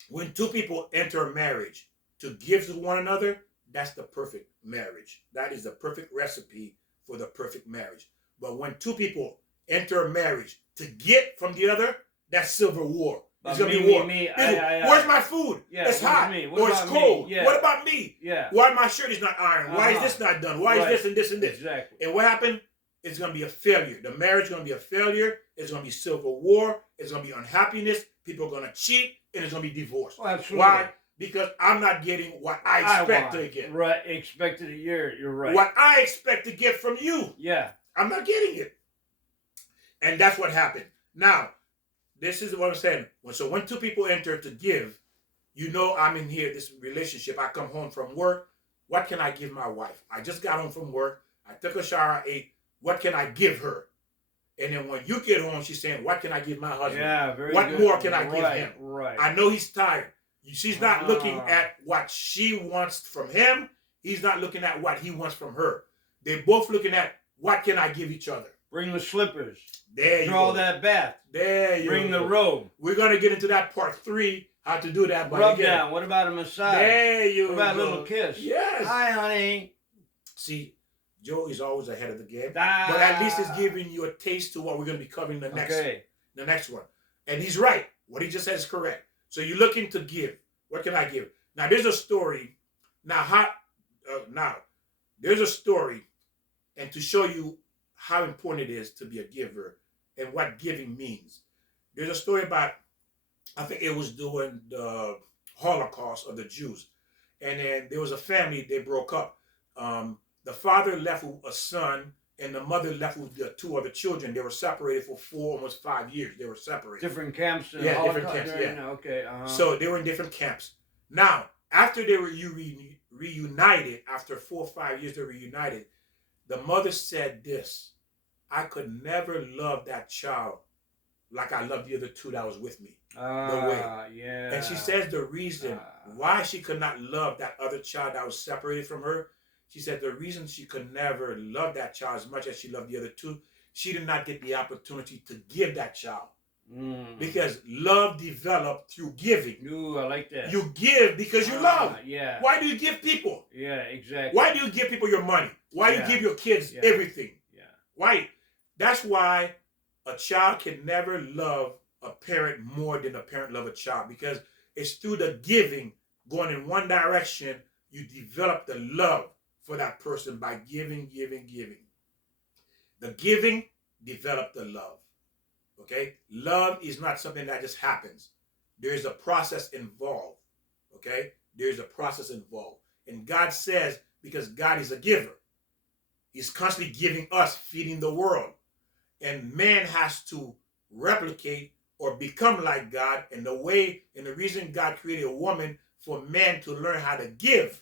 when two people enter a marriage to give to one another, that's the perfect marriage. That is the perfect recipe for the perfect marriage. But when two people enter a marriage to get from the other, that's civil war. It's gonna be war. Where's my food? Yeah, it's hot. me? Or it's cold. Yeah. What about me? Yeah. Why my shirt is not ironed? Why is this not done? Why is this and this and this? Exactly. And what happened? It's going to be a failure. The marriage is going to be a failure. It's going to be civil war. It's going to be unhappiness. People are going to cheat, and it's going to be divorce. Oh, absolutely. Why? Because I'm not getting what I expect to get. Right. Expected a year. You're right. What I expect to get from you. Yeah. I'm not getting it. And that's what happened. Now, this is what I'm saying. So when two people enter to give, you know I'm in here, this relationship. I come home from work. What can I give my wife? I just got home from work. I took a shower, I ate. What can I give her? And then when you get home, she's saying, what can I give my husband? Yeah, very What good. more can I give him? Right. I know he's tired. She's not looking at what she wants from him. He's not looking at what he wants from her. They're both looking at what can I give each other. Bring the slippers. There you Draw go. that bath. There you Bring go. the robe. We're going to get into that part 3, how to do that. Rub down. What about a massage? There you What about go. a little kiss? Yes. Hi, honey. See, Joe is always ahead of the game. Ah. But at least it's giving you a taste to what we're going to be covering the next one. And he's right. What he just said is correct. So you're looking to give. What can I give? Now there's a story. Now there's a story, and to show you how important it is to be a giver and what giving means. There's a story about, I think it was during the Holocaust of the Jews, and then there was a family. They broke up. The father left with a son, and the mother left with the 2 other children. They were separated for 4, almost 5 years. They were separated. Different camps. Yeah, different camps. Yeah. Okay. So they were in different camps. Now, after they were reunited, after 4 or 5 years they were reunited, the mother said this: I could never love that child like I loved the other 2 that was with me. Yeah. And she says the reason why she could not love that other child that was separated from her, she said the reason she could never love that child as much as she loved the other 2, she did not get the opportunity to give that child. Because love developed through giving. Ooh, I like that. You give because you love. Yeah. Why do you give people? Yeah, exactly. Why do you give people your money? Why do you give your kids everything? Yeah. Why? That's why a child can never love a parent more than a parent love a child, because it's through the giving, going in one direction, you develop the love for that person by giving. The giving developed the love. Okay? Love is not something that just happens. There's a process involved. Okay? There's a process involved. And God says, because God is a giver, He's constantly giving us, feeding the world. And man has to replicate or become like God. And the reason God created a woman for man to learn how to give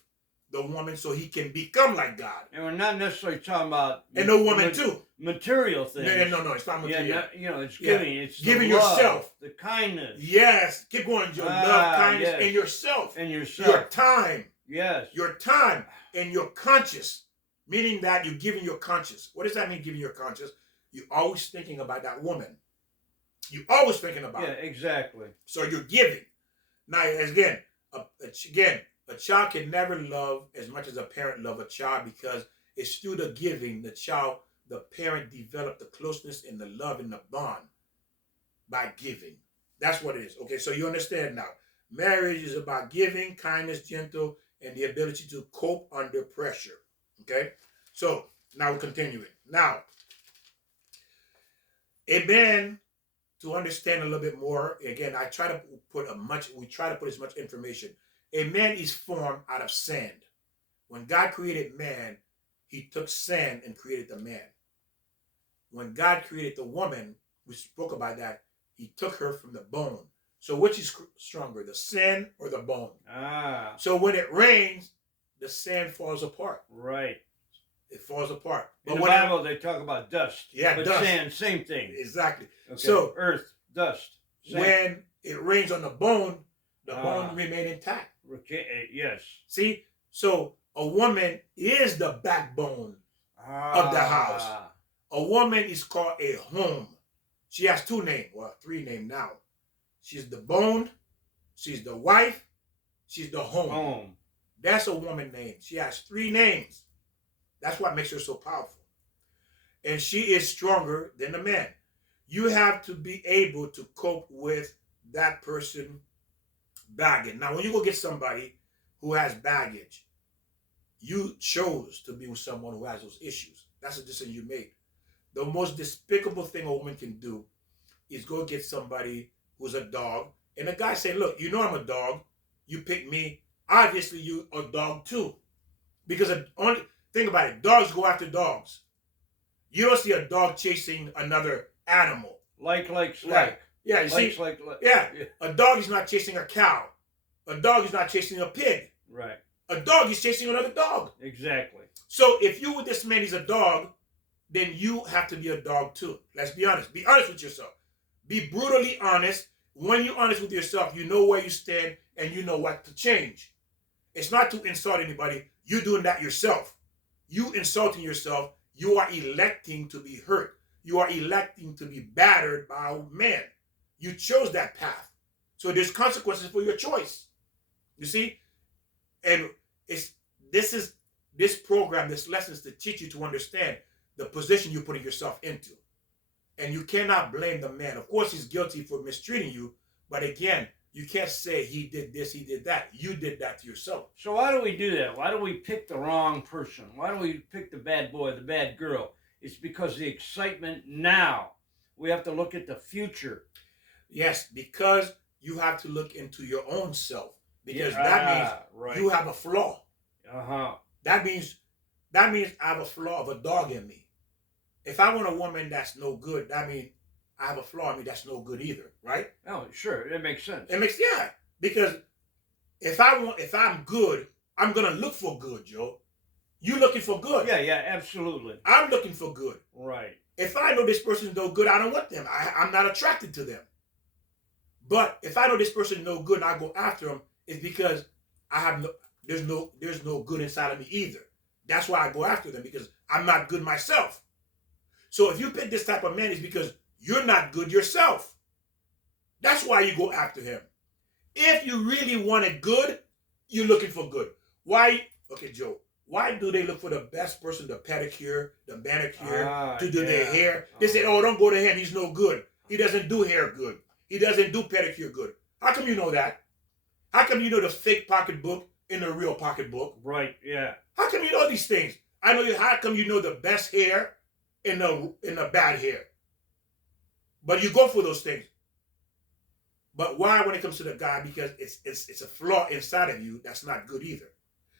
the woman so he can become like God. And we're not necessarily talking about And the woman too. material things. No, it's not material. It's giving. It's giving the love, yourself, the kindness. Yes, keep going, Joe. Love, kindness, yes. and yourself. And yourself. Your time. Yes. Your time and your conscience, meaning that you're giving your conscience. What does that mean, giving your conscience? You're always thinking about that woman. You're always thinking about it. Yeah, exactly. So you're giving. Now, a child can never love as much as a parent loves a child, because it's through the giving the parent develop the closeness and the love and the bond by giving. That's what it is. Okay, so you understand now. Marriage is about giving, kindness, gentle, and the ability to cope under pressure. Okay, so now we're continuing. Now, a man, to understand a little bit more, again, we try to put as much information. A man is formed out of sand. When God created man, he took sand and created the man. When God created the woman, we spoke about that, he took her from the bone. So which is stronger, the sand or the bone? So when it rains, the sand falls apart. Right. It falls apart. But in the Bible, they talk about dust. Yeah, but dust. Sand, same thing. Exactly. Okay. So earth, dust. Sand. When it rains on the bone remain intact. Okay. Yes. See, so a woman is the backbone of the house. A woman is called a home. She has two names, well, three names now. She's the bone, she's the wife, she's the home. That's a woman name. She has three names. That's what makes her so powerful. And she is stronger than the man. You have to be able to cope with that person baggage. Now, when you go get somebody who has baggage, you chose to be with someone who has those issues. That's a decision you made. The most despicable thing a woman can do is go get somebody who's a dog, and the guy say, look, you know I'm a dog, you pick me, obviously you a dog too. Because think about it, dogs go after dogs. You don't see a dog chasing another animal. Like. Yeah, you see? Yeah, a dog is not chasing a cow. A dog is not chasing a pig. Right. A dog is chasing another dog. Exactly. So if you with this man is a dog, then you have to be a dog too. Let's be honest. Be honest with yourself. Be brutally honest. When you're honest with yourself, you know where you stand and you know what to change. It's not to insult anybody. You're doing that yourself. You insulting yourself. You are electing to be hurt. You are electing to be battered by a man. You chose that path. So there's consequences for your choice. You see? And this program, this lesson is to teach you to understand the position you're putting yourself into. And you cannot blame the man. Of course, he's guilty for mistreating you. But again, you can't say he did this, he did that. You did that to yourself. So why do we do that? Why do we pick the wrong person? Why do we pick the bad boy, the bad girl? It's because the excitement now. We have to look at the future. Yes, because you have to look into your own self. Because that means you have a flaw. That means I have a flaw of a dog in me. If I want a woman that's no good, that means I have a flaw in me that's no good either, right? Oh, sure, that makes sense. Because if I'm good, I'm gonna look for good, Joe. You looking for good? Yeah, absolutely. I'm looking for good. Right. If I know this person's no good, I don't want them. I'm not attracted to them. But if I know this person is no good and I go after them, it's because there's no good inside of me either. That's why I go after them, because I'm not good myself. So if you pick this type of man, it's because you're not good yourself. That's why you go after him. If you really wanted good, you're looking for good. Why? Okay, Joe. Why do they look for the best person, the pedicure, the manicure, to do their hair? They say, oh, don't go to him. He's no good. He doesn't do hair good. He doesn't do pedicure good. How come you know that? How come you know the fake pocketbook in the real pocketbook? Right, yeah. How come you know these things? How come you know the best hair in the bad hair? But you go for those things. But why when it comes to the guy? Because it's a flaw inside of you that's not good either.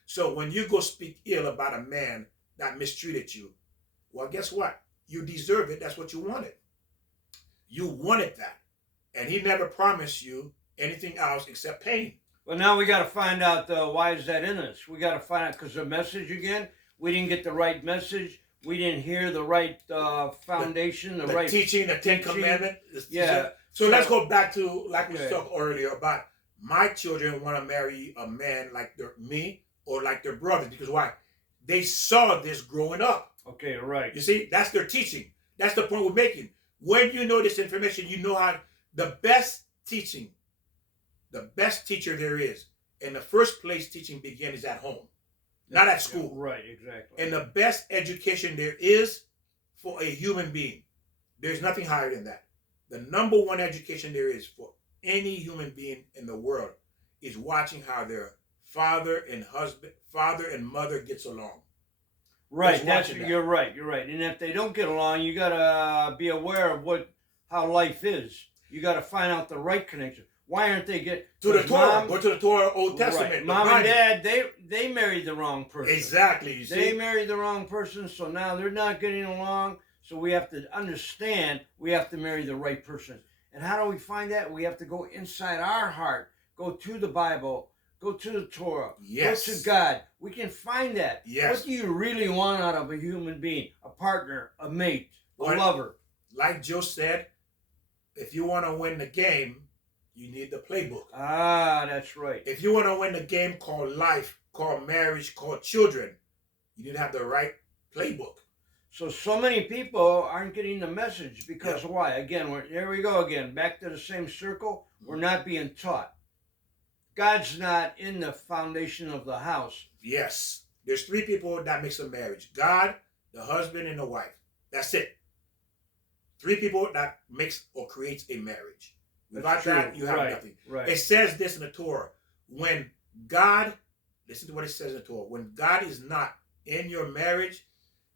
So when you go speak ill about a man that mistreated you, well, guess what? You deserve it. That's what you wanted. You wanted that. And he never promised you anything else except pain. Well, now we got to find out why is that in us. We got to find out because the message again, we didn't get the right message. We didn't hear the right foundation, the right teaching, the Ten teaching. Commandments. Yeah. So let's go back to like we Okay. talked earlier about my children want to marry a man like me or like their brothers because why? They saw this growing up. Okay, right. You see, that's their teaching. That's the point we're making. When you know this information, you know how the best teaching, the best teacher there is, in the first place teaching begins at home, not at school. Right, exactly. And the best education there is for a human being, there's nothing higher than that. The number one education there is for any human being in the world is watching how their father and mother gets along. Right, Just watching you're right. You're right. And if they don't get along, you gotta be aware of how life is. You gotta find out the right connection. Why aren't they to the Torah? Go to the Torah, Old Testament. Right. Mom and Dad, they married the wrong person. Exactly. You see? They married the wrong person, so now they're not getting along. So we have to understand we have to marry the right person. And how do we find that? We have to go inside our heart, go to the Bible, go to the Torah, Yes. go to God. We can find that. Yes. What do you really want out of a human being? A partner, a mate, a What? lover. Like Joe said, if you want to win the game, you need the playbook. Ah, that's right. If you want to win the game called life, called marriage, called children, you need to have the right playbook. So many people aren't getting the message because why? Again, here we go again. Back to the same circle. We're not being taught. God's not in the foundation of the house. Yes. There's three people that makes a marriage. God, the husband, and the wife. That's it. Three people that makes or creates a marriage. Without that, you have nothing. Right. It says this in the Torah. When God, listen to what it says in the Torah. When God is not in your marriage,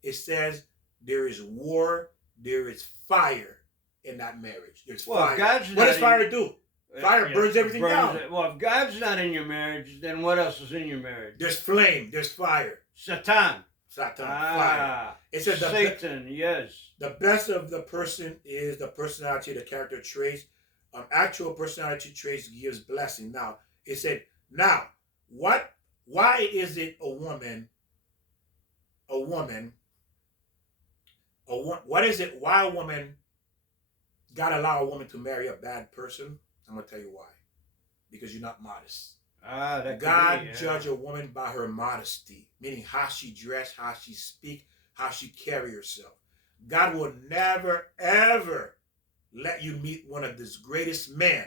it says there is war, there is fire in that marriage. There's fire. What does fire do? Fire burns everything down. Well, if God's not in your marriage, then what else is in your marriage? There's flame, there's fire. Satan. Fire. It says Satan, yes. The best of the person is the personality, the character traits. Actual personality traits gives blessing. Now, it said, now, why is it what is it, why a woman, God allow a woman to marry a bad person? I'm going to tell you why. Because you're not modest. God judge a woman by her modesty, meaning how she dress, how she speak, how she carry herself. God will never, ever let you meet one of this greatest men.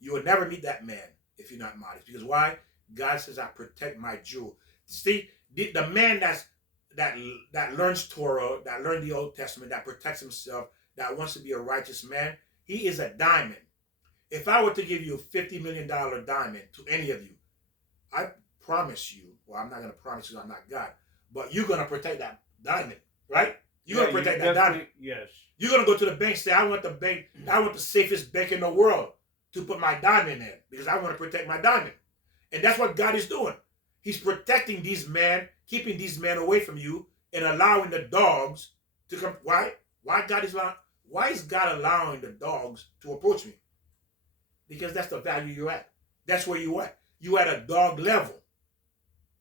You will never meet that man if you're not modest. Because why? God says, I protect my jewel. See, the man that learns Torah, that learns the Old Testament, that protects himself, that wants to be a righteous man, he is a diamond. If I were to give you a $50 million diamond to any of you, I promise you, well, I'm not going to promise you I'm not God, but you're going to protect that diamond, right? You're going to protect that diamond. Yes. You're going to go to the bank and say, I want the safest bank in the world to put my diamond in because I want to protect my diamond. And that's what God is doing. He's protecting these men, keeping these men away from you and allowing the dogs to come. Why is God allowing the dogs to approach me? Because that's the value you're at. That's where you're at. You're at a dog level.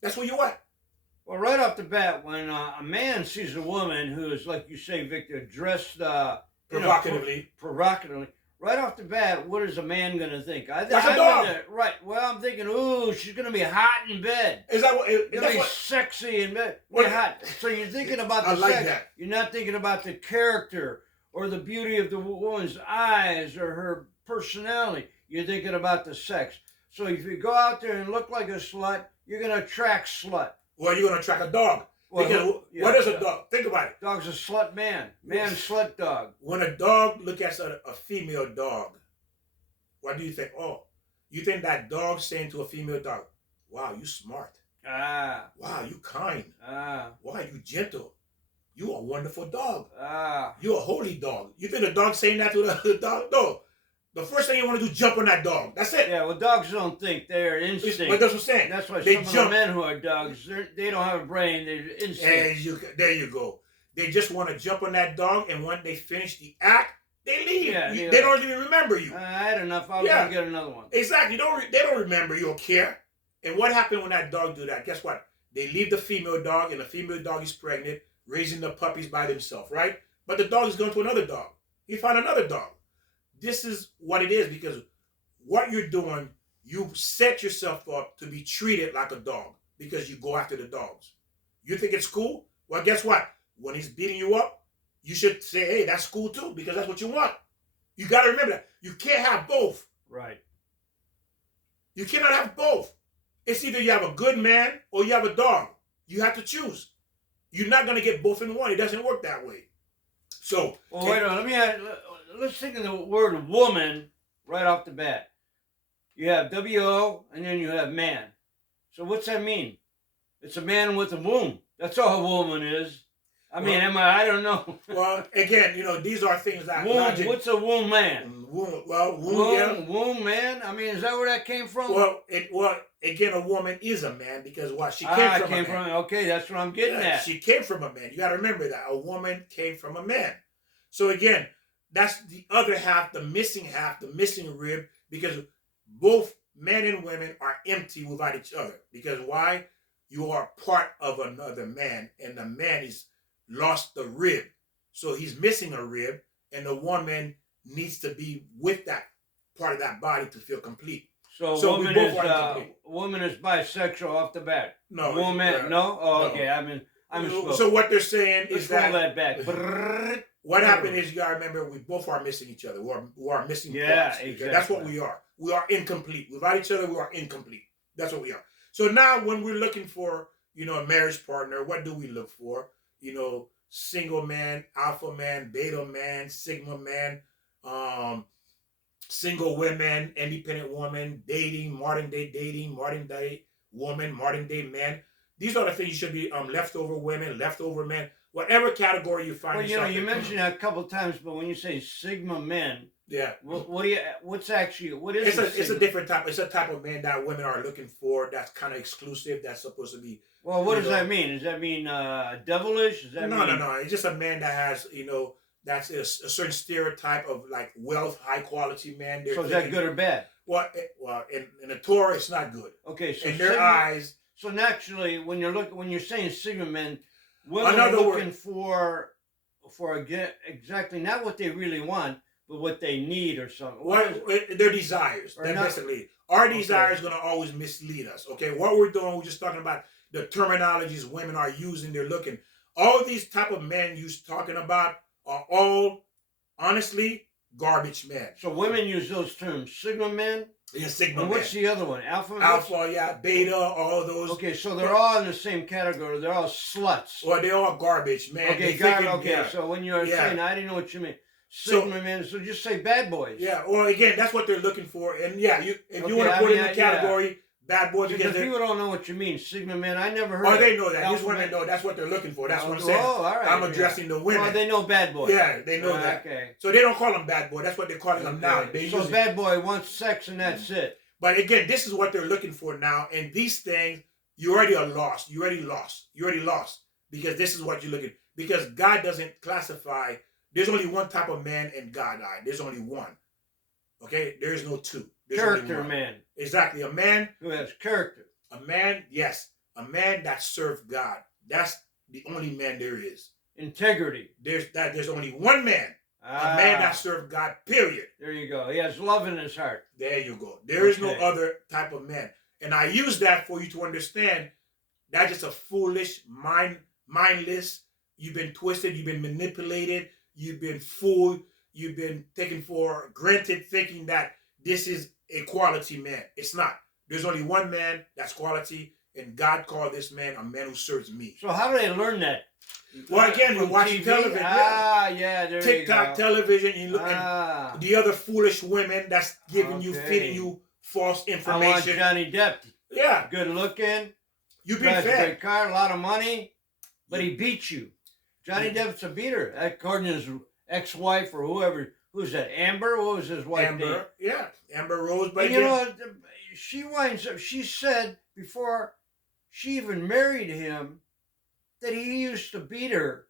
That's where you're at. Well, right off the bat, when a man sees a woman who is, like you say, Victor, dressed provocatively, right off the bat, what is a man going to think? That's a dog. Right. Well, I'm thinking, ooh, she's going to be hot in bed. Is that what? Going to be sexy in bed. Be hot. So you're thinking about the sex. That. You're not thinking about the character or the beauty of the woman's eyes or her personality. You're thinking about the sex. So if you go out there and look like a slut, you're going to attract slut. Well, you're going to attract a dog. Because what is a dog? Think about it. Dog's a slut man. Man, slut dog. When a dog looks at a female dog, what do you think? Oh, you think that dog saying to a female dog, wow, you smart. Wow, you kind. Wow, you gentle. You a wonderful dog. Ah. You a holy dog. You think the dog saying that to the dog? No. The first thing you want to do is jump on that dog. That's it. Yeah, well, dogs don't think. They're instinct. But that's what I'm saying. That's why some of the men who are dogs, they don't have a brain. They're instinct. There you go. They just want to jump on that dog, and when they finish the act, They leave. Yeah, They don't even remember you. I had enough. I was Yeah. gonna get another one. Exactly. They don't remember you or care. And what happened when that dog do that? Guess what? They leave the female dog, and the female dog is pregnant, raising the puppies by themselves, right? But the dog is going to another dog. He found another dog. This is what it is, because what you're doing, you set yourself up to be treated like a dog because you go after the dogs. You think it's cool? Well, guess what? When he's beating you up, you should say, hey, that's cool too, because that's what you want. You got to remember that. You can't have both. Right. You cannot have both. It's either you have a good man or you have a dog. You have to choose. You're not going to get both in one. It doesn't work that way. So, well, wait on. Let's think of the word woman right off the bat. You have W-O and then you have man. So what's that mean? It's a man with a womb. That's all a woman is. I mean, I don't know. Well, again, these are things that womb, logic. what's a womb man? Womb man. I mean, is that where that came from? Well, again, a woman is a man because what? She came from a man. Okay, that's what I'm getting at. She came from a man. You got to remember that. A woman came from a man. So again, that's the other half, the missing rib, because both men and women are empty without each other. Because why? You are part of another man, and the man is lost the rib. So he's missing a rib, and the woman needs to be with that part of that body to feel complete. So woman is bisexual off the bat. No. Woman, no? Oh, no. okay. I'm So what they're saying is that back. What happened is, you gotta remember, we both are missing each other. We are missing parts. Exactly. That's what we are. We are incomplete. Without each other, we are incomplete. That's what we are. So now when we're looking for, a marriage partner, what do we look for? Single man, alpha man, beta man, sigma man, single women, independent woman, modern day woman, modern day man. These are the things you should be, leftover women, leftover men, whatever category you find yourself in. You mentioned that a couple of times, but when you say sigma men, yeah, what is it's a different type. It's a type of man that women are looking for. That's kind of exclusive. That's supposed to be. Well, what does that mean? Does that mean devilish? No. It's just a man that has, that's a certain stereotype of like wealth, high quality man. So is that good or bad? Well, in the Torah, it's not good. Okay, so in their eyes. So naturally, when you're saying sigma men, women are looking for exactly not what they really want, but what they need or something. Their desires. Basically, our desire is going to always mislead us. Okay, what we're doing, we're just talking about the terminologies women are using. They're looking. All these type of men you're talking about are all, honestly, garbage men. So women use those terms, sigma men. Yeah, sigma and men. what's the other one? Alpha. Alpha, yeah, beta, all those. Okay, so they're all in the same category. They're all sluts. Well, they're all garbage, man. Okay, Yeah. So when you're saying, I didn't know what you mean. Sigma men, so just say bad boys. Yeah, well, again, that's what they're looking for. And yeah, if you want to put in the category, bad boys, because people don't know what you mean. Sigma men, I never heard. Oh, they know that. These women know that's what they're looking for. That's what I'm saying. Oh, all right. I'm addressing the women. Well, they know bad boys. Yeah, they know that. Okay. So they don't call them bad boy. That's what they're calling them now. So bad boy wants sex and that's it. But again, this is what they're looking for now. And these things, you already are lost. You already lost. Because this is what you're looking. Because God doesn't classify. There's only one type of man in God's eye. There's only one. Okay? There is no two. There's character man. Exactly. A man who has character. A man, yes. A man that served God. That's the only man there is. Integrity. There's only one man. A man that served God, period. There you go. He has love in his heart. There you go. There is no other type of man. And I use that for you to understand that's just a foolish, mindless. You've been twisted. You've been manipulated. You've been fooled. You've been taken for granted thinking that this is a quality man. It's not. There's only one man that's quality, and God called this man a man who serves me. So how do they learn that? Well, again, you're watching television. Yeah, there TikTok, you go. television, you look at the other foolish women that's giving you, feeding you false information. I want Johnny Depp. Yeah. Good looking. You've been fed. Great car, a lot of money, but he beats you. Johnny Depp's a beater, according to his ex-wife or whoever. Who's that? Amber? What was his wife name? Yeah, Amber Rose. But you know, she winds up. She said before she even married him that he used to beat her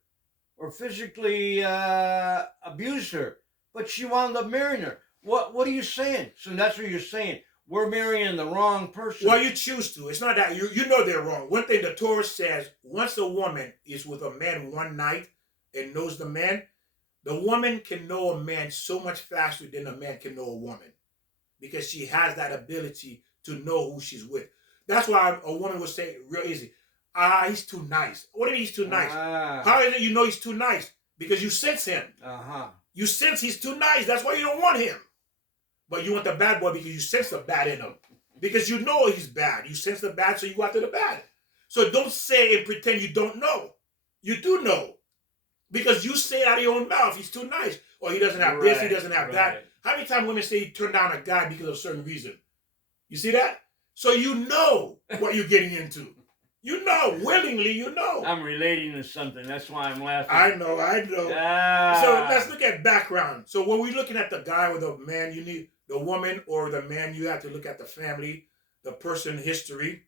or physically abuse her. but she wound up marrying her. What are you saying? So that's what you're saying. We're marrying the wrong person. Well, you choose to. It's not that you know they're wrong. One thing the Torah says: once a woman is with a man one night and knows the man, the woman can know a man so much faster than a man can know a woman, because she has that ability to know who she's with. That's why a woman would say real easy, he's too nice. What do you mean he's too nice? How is it you know he's too nice? Because you sense him. You sense he's too nice. That's why you don't want him. But you want the bad boy because you sense the bad in him. Because you know he's bad. You sense the bad, so you go after the bad. So don't say and pretend you don't know. You do know. Because you say it out of your own mouth, he's too nice. Or he doesn't have this, he doesn't have that. How many times women say you turn down a guy because of a certain reason? You see that? So you know what you're getting into. You know, willingly you know. I'm relating to something. That's why I'm laughing. I know. So let's look at background. So when we're looking at the guy or the man, you need the woman or the man, you have to look at the family, the person history.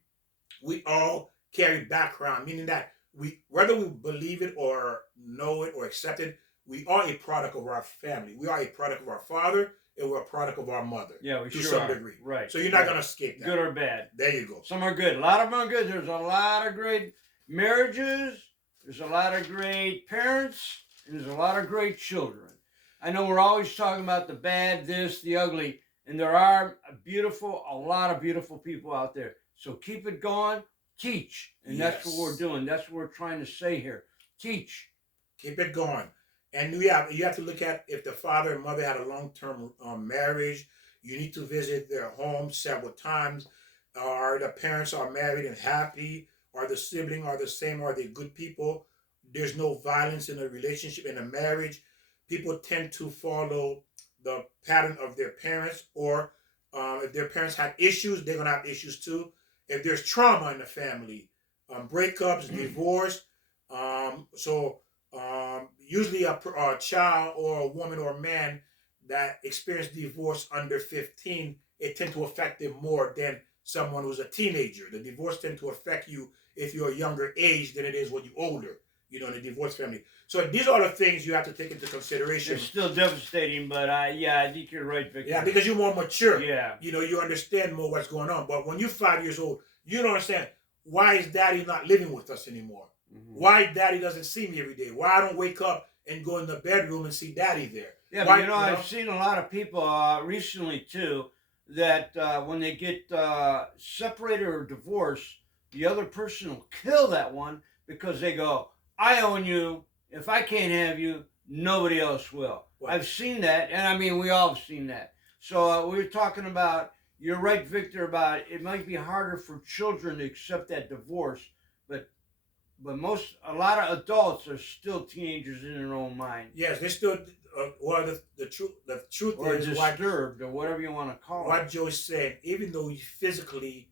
We all carry background, meaning that whether we believe it or know it or accept it, we are a product of our family. We are a product of our father, and we're a product of our mother. Yeah, we to sure some are. degree. Right. So you're not going to escape that. Good or bad. There you go. Some are good. A lot of them are good. There's a lot of great marriages. There's a lot of great parents. And there's a lot of great children. I know we're always talking about the bad, this, the ugly. And there are a lot of beautiful people out there. So keep it going. Teach. And that's what we're doing. That's what we're trying to say here. Teach. Keep it going. And you have to look at if the father and mother had a long-term marriage. You need to visit their home several times. Are the parents are married and happy? Are the siblings are the same? Are they good people? There's no violence in a relationship, in a marriage. People tend to follow the pattern of their parents, or if their parents had issues, they're going to have issues too. If there's trauma in the family, breakups, divorce, usually a child or a woman or a man that experienced divorce under 15, it tends to affect them more than someone who's a teenager. The divorce tends to affect you if you're a younger age than it is when you're older, in a divorced family. So these are the things you have to take into consideration. It's still devastating, but I think you're right, Victor. Yeah, because you're more mature. Yeah. You understand more what's going on. But when you're 5 years old, you don't understand, why is daddy not living with us anymore? Mm-hmm. Why daddy doesn't see me every day? Why I don't wake up and go in the bedroom and see daddy there? Yeah, why, but I've seen a lot of people recently too that when they get separated or divorced, the other person will kill that one because they go, I own you. If I can't have you, nobody else will. Wow. I've seen that, and I mean, we all have seen that. So we were talking about, you're right, Victor, about it might be harder for children to accept that divorce, but a lot of adults are still teenagers in their own mind. Yes, they're still. The truth or is disturbed, or whatever you want to call it. What Joe is saying, even though you physically,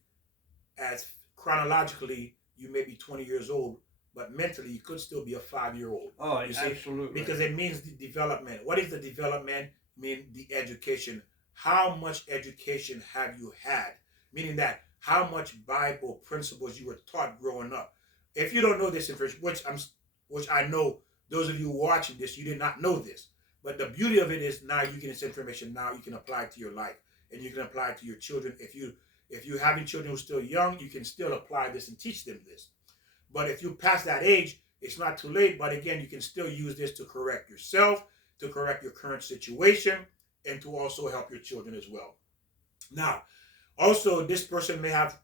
as chronologically, you may be 20 years old, but mentally you could still be a 5-year-old. Oh, absolutely. Because it means the development. What is the development? Mean the education. How much education have you had? Meaning that how much Bible principles you were taught growing up. If you don't know this information, which I know those of you watching this, you did not know this. But the beauty of it is now you get this information. Now you can apply it to your life, and you can apply it to your children. If you're having children who are still young, you can still apply this and teach them this. But if you pass that age, it's not too late. But again, you can still use this to correct yourself, to correct your current situation, and to also help your children as well. Now, also, this person may have,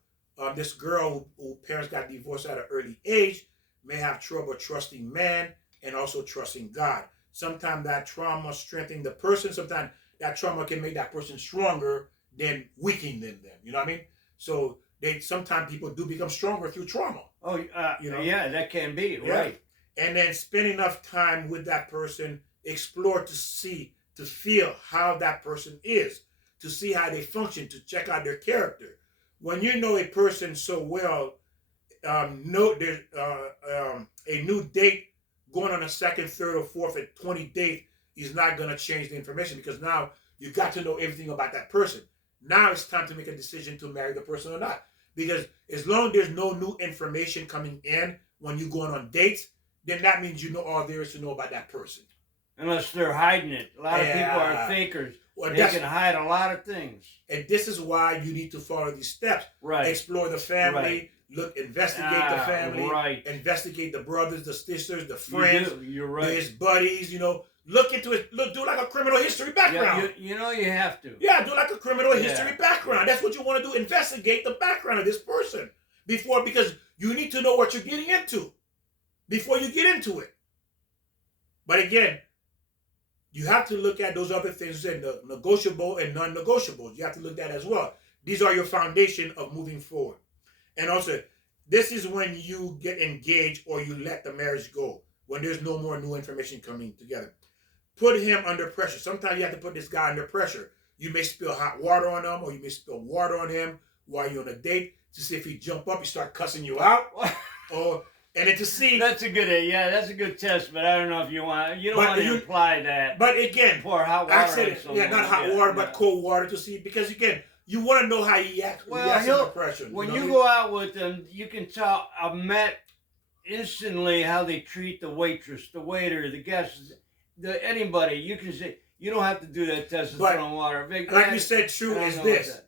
this girl who parents got divorced at an early age, may have trouble trusting man and also trusting God. Sometimes that trauma strengthens the person. Sometimes that trauma can make that person stronger than weakening them. You know what I mean? So sometimes people do become stronger through trauma. Oh, yeah, that can be, yeah. Right. And then spend enough time with that person, explore to feel how that person is, to see how they function, to check out their character. When you know a person so well, there's a new date going on a second, third, or fourth, and 20 date is not going to change the information, because now you got to know everything about that person. Now it's time to make a decision to marry the person or not. Because as long as there's no new information coming in when you're going on dates, then that means you know all there is to know about that person. Unless they're hiding it. A lot of people are Yeah. fakers. Well, They can hide a lot of things. and this is why you need to follow these steps. Right. Explore the family, Right. investigate the family, Right. investigate the brothers, the sisters, the You friends, do. You're right. his buddies. Look into it. Do like a criminal history background. Yeah, you have to. Yeah, do like a criminal Yeah. history background. That's what you want to do. Investigate the background of this person because you need to know what you're getting into before you get into it. But again, you have to look at those other things, the negotiable and non-negotiables. You have to look at that as well. These are your foundation of moving forward. And also, this is when you get engaged or you let the marriage go, when there's no more new information coming together. Put him under pressure. Sometimes you have to put this guy under pressure. You may spill hot water on him, or you may spill water on him while you're on a date to see if he jump up, he start cussing you out, and then to see. That's a good test, but I don't know if you want to imply that. But again, pour hot water I said on it, someone. not hot water, but cold water to see, because again, you want to know how he acts. Under pressure. When you go out with them, you can tell. I've met instantly how they treat the waitress, the waiter, the guests, anybody. You can say you don't have to do that test of throwing water. Like you said, true is this.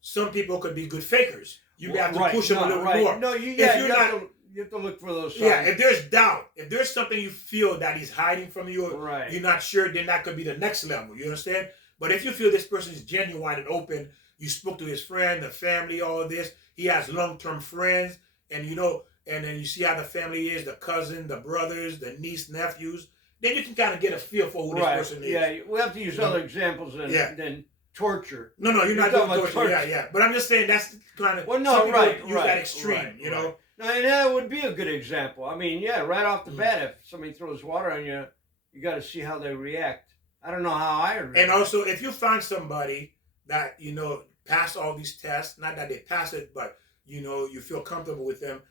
Some people could be good fakers. You have to push them a little more. No, you have to look for those signs. Yeah, if there's doubt, if there's something you feel that he's hiding from you, or you're not sure, then that could be the next level. You understand? But if you feel this person is genuine and open, you spoke to his friend, the family, all of this, he has long-term friends, and and then you see how the family is, the cousin, the brothers, the niece, nephews, then you can kind of get a feel for who this person is. Yeah, we have to use other examples than torture. No, you're not doing torture. Yeah. But I'm just saying that's kind of some people use that extreme, you know. No, and that would be a good example. I mean, right off the bat, if somebody throws water on you, you got to see how they react. I don't know how I react. And also, if you find somebody that pass all these tests, not that they pass it, but you feel comfortable with them,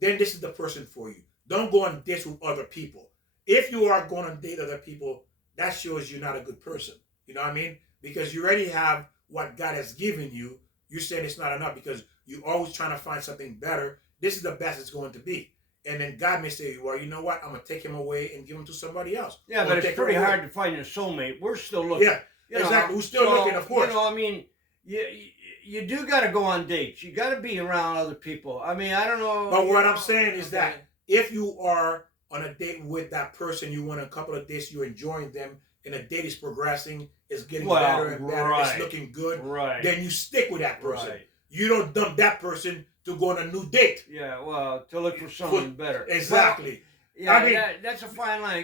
then this is the person for you. Don't go on dates with other people. If you are going on date other people, that shows you're not a good person. You know what I mean? Because you already have what God has given you. You're saying it's not enough because you're always trying to find something better. This is the best it's going to be. And then God may say, well, you know what? I'm going to take him away and give him to somebody else. Yeah, but it's pretty hard to find a soulmate. We're still looking. Yeah, exactly. We're still looking, of course. I mean, you do got to go on dates. You got to be around other people. I mean, I don't know. But what I'm saying is that if you are on a date with that person, you want a couple of days, you're enjoying them, and the date is progressing, it's getting better and better, it's looking good, then you stick with that person. You don't dump that person to go on a new date. Yeah, well, to look for someone better. Exactly. Well, I mean, that's a fine line.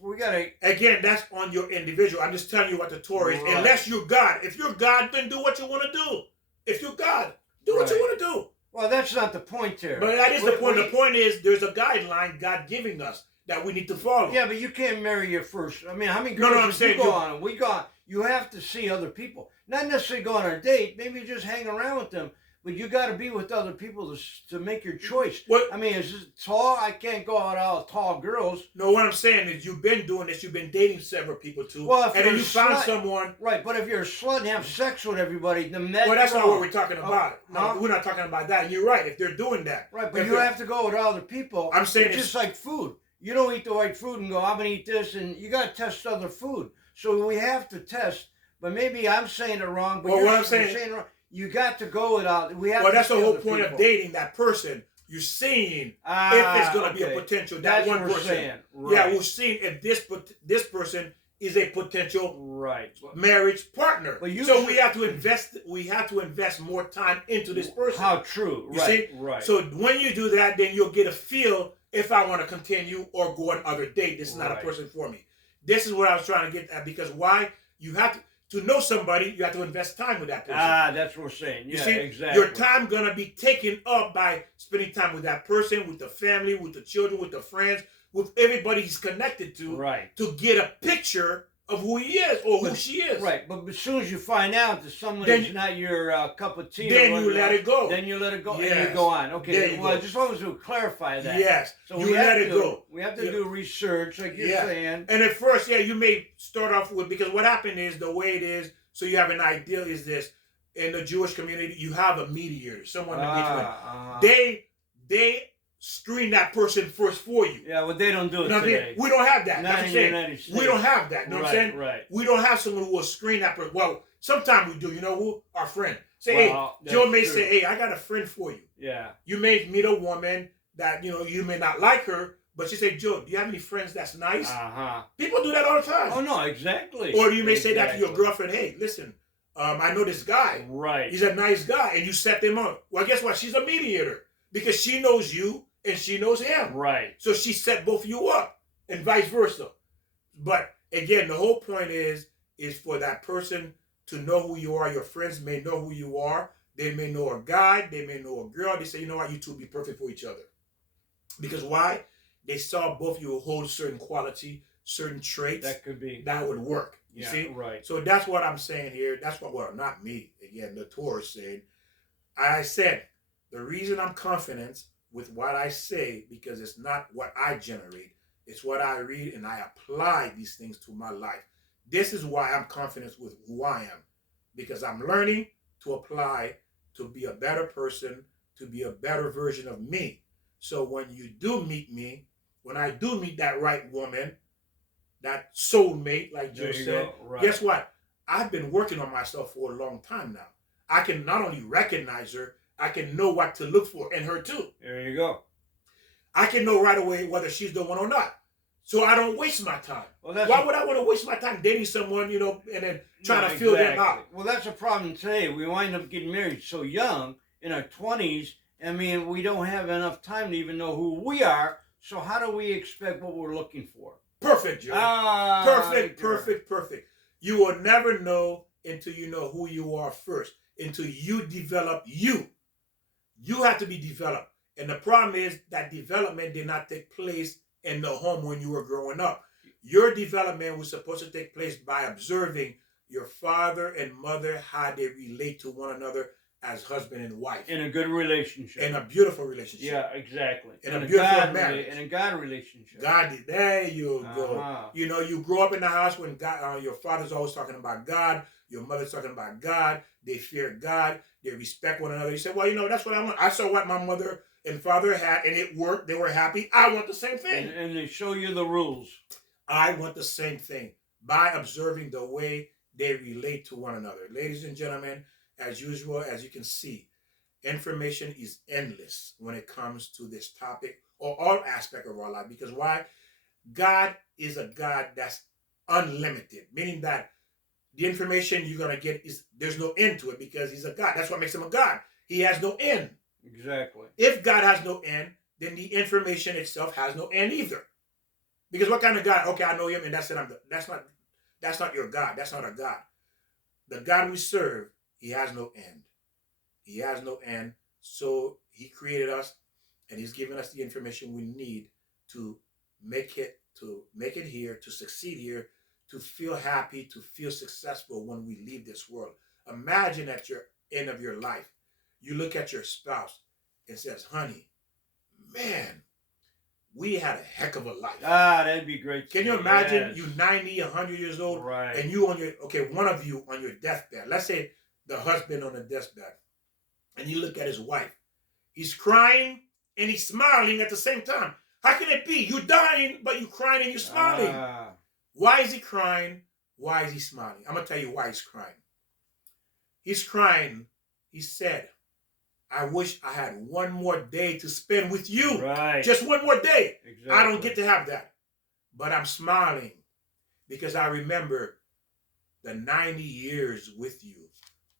We gotta. Again, that's on your individual. I'm just telling you what the Torah is. Unless you're God. If you're God, then do what you want to do. If you're God, do what you want to do. Well, that's not the point here. But that is the point. The point is there's a guideline God giving us that we need to follow. Yeah, but you can't marry your first. I mean, how many girls did you go on? You have to see other people. Not necessarily go on a date. Maybe you just hang around with them. But you got to be with other people to make your choice. I mean, is it tall? I can't go out all tall girls. No, what I'm saying is you've been doing this. You've been dating several people too. Well, and then you found someone. Right, but if you're a slut and have sex with everybody, then that's well, that's not what we're talking about. No, we're not talking about that. And you're right. If they're doing that. Right, but you have to go with other people. I'm saying it's just like food. You don't eat the right food and go, I'm going to eat this. And you got to test other food. So we have to test. But maybe I'm saying it wrong. But what I'm saying it wrong. You got to go without. That's the whole point of dating that person. You're seeing if it's going to be a potential. That's one what we're person. saying. Right. Yeah, we're seeing if this person is a potential marriage partner. But so we have to invest. We have to invest more time into this person. How true? You see? Right. So when you do that, then you'll get a feel if I want to continue or go on other date. This is not a person for me. This is what I was trying to get at, because why you have to know somebody, you have to invest time with that person. That's what we're saying. Yeah, you see, exactly. Your time gonna be taken up by spending time with that person, with the family, with the children, with the friends, with everybody he's connected to, to get a picture of who he is or who she is. Right, but as soon as you find out that someone is not your cup of tea, then you let it go. Then you let it go, and you go on. Okay, well, just as long as we clarify that. Yes, so you let it go. We have to do research, like you're saying. And at first, you may start off with, because what happened is, the way it is, so you have an idea is this, in the Jewish community, you have a mediator, someone to get you in. They screen that person first for you. Yeah, well, they don't do it You know what I'm today. saying? We don't have that. Not That's what I'm in the saying. United States. We don't have that. You know what I'm saying? Right. We don't have someone who will screen that person. Well, sometimes we do. You know who? Our friend. Say, Well, hey, Joe that's may true. say, hey, I got a friend for you. Yeah. You may meet a woman that, you may not like her, but she say, Joe, do you have any friends that's nice? Uh-huh. People do that all the time. Oh, no, exactly. Or you may say that to your Exactly. girlfriend, hey, listen, I know this guy. Right. He's a nice guy, and you set them up. Well, guess what? She's a mediator because she knows you and she knows him. Right. So she set both of you up and vice versa. But again, the whole point is for that person to know who you are. Your friends may know who you are. They may know a guy. They may know a girl. They say, you know what? You two be perfect for each other. Because why? They saw both of you hold certain quality, certain traits That could be. that would work. You Yeah, see? right. So that's what I'm saying here. That's what, well, not me. Again, the Torah said. I said, the reason I'm confident with what I say, because it's not what I generate. It's what I read, and I apply these things to my life. This is why I'm confident with who I am. Because I'm learning to apply to be a better person, to be a better version of me. So when you do meet me, when I do meet that right woman, that soulmate, like Joe said, Right. guess what? I've been working on myself for a long time now. I can not only recognize her, I can know what to look for in her too. There you go. I can know right away whether she's the one or not. So I don't waste my time. Well, that's Why would I want to waste my time dating someone, and then trying to fill them out? Well, that's a problem today. We wind up getting married so young, in our 20s. I mean, we don't have enough time to even know who we are. So how do we expect what we're looking for? Perfect, Joe. Perfect, Girl. perfect, perfect. You will never know until you know who you are first, until you develop you. You have to be developed. And the problem is that development did not take place in the home when you were growing up. Your development was supposed to take place by observing your father and mother, how they relate to one another as husband and wife. In a good relationship. In a beautiful relationship. Yeah, exactly. In a beautiful God marriage. In a God relationship. God, there you go. Uh-huh. You grow up in the house when God, your father's always talking about God, your mother's talking about God. They fear God. They respect one another. You say, well, that's what I want. I saw what my mother and father had, and it worked. They were happy. I want the same thing. And they show you the rules. I want the same thing by observing the way they relate to one another. Ladies and gentlemen, as usual, as you can see, information is endless when it comes to this topic or all aspect of our life. Because why? God is a God that's unlimited, meaning that the information you're going to get there's no end to it because he's a God. That's what makes him a God. He has no end. Exactly. If God has no end, then the information itself has no end either. Because what kind of God? Okay, I know him, and that's it. That's not your God. That's not a God. The God we serve, he has no end. He has no end. So he created us, and he's given us the information we need to make it here, to succeed here, to feel happy, to feel successful when we leave this world. Imagine at your end of your life, you look at your spouse and says, honey, man, we had a heck of a life. That'd be great. Can you imagine Yes. you 90, 100 years old, Right. and you one of you on your deathbed. Let's say the husband on the deathbed, and you look at his wife. He's crying and he's smiling at the same time. How can it be? You're dying, but you're crying and you're smiling. Why is he crying? Why is he smiling? I'm going to tell you why he's crying. He's crying. He said, I wish I had one more day to spend with you. Right. Just one more day. Exactly. I don't get to have that. But I'm smiling because I remember the 90 years with you.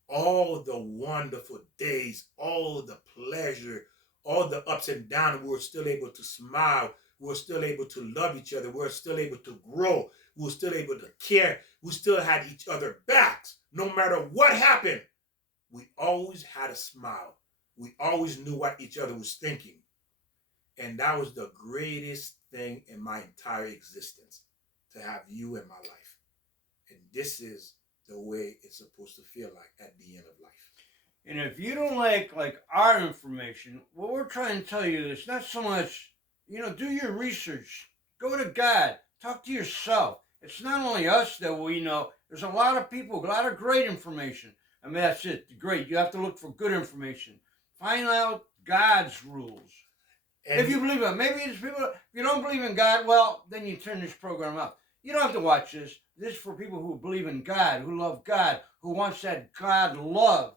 All the wonderful days, all the pleasure, all the ups and downs. We were still able to smile. We were still able to love each other. We were still able to grow. We were still able to care. We still had each other backs. No matter what happened, we always had a smile. We always knew what each other was thinking. And that was the greatest thing in my entire existence, to have you in my life. And this is the way it's supposed to feel like at the end of life. And if you don't like our information, what we're trying to tell you is not so much, do your research. Go to God. Talk to yourself. It's not only us that we know. There's a lot of people, a lot of great information. I mean, that's it. Great. You have to look for good information. Find out God's rules. And If you believe in, maybe it's people. If you don't believe in God, well, then you turn this program off. You don't have to watch this. This is for people who believe in God, who love God, who wants that God love.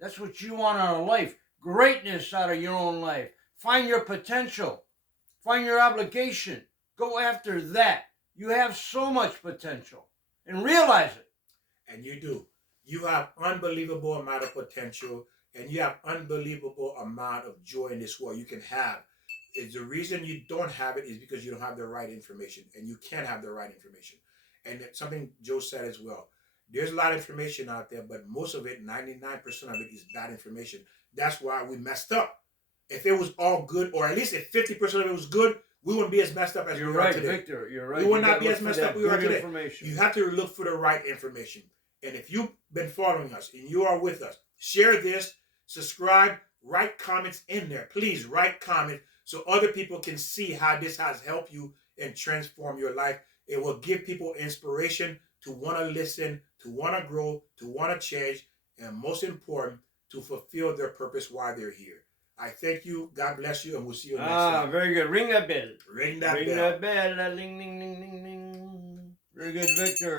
That's what you want out of life. Greatness out of your own life. Find your potential. Find your obligation. Go after that. You have so much potential. And realize it. and you do. You have unbelievable amount of potential, and you have unbelievable amount of joy in this world you can have. Is the reason you don't have it is because you don't have the right information, and you can't have the right information. And it's something Joe said as well. There's a lot of information out there, but most of it, 99% of it, is bad information. That's why we messed up. If it was all good, or at least if 50% of it was good, we wouldn't be as messed up as You're we are right, today. Victor. You're right. We will You not gotta be look as for messed that up we are good today. information. You have to look for the right information. And if you've been following us and you are with us, share this, subscribe, write comments in there. Please write comments so other people can see how this has helped you and transform your life. It will give people inspiration to want to listen, to want to grow, to want to change, and most important, to fulfill their purpose while they're here. I thank you. God bless you, and we'll see you next time. Very good. Ring that bell. Ring that Ring bell. that bell. Ding, ding, ding, ding, ding. Very good, Victor.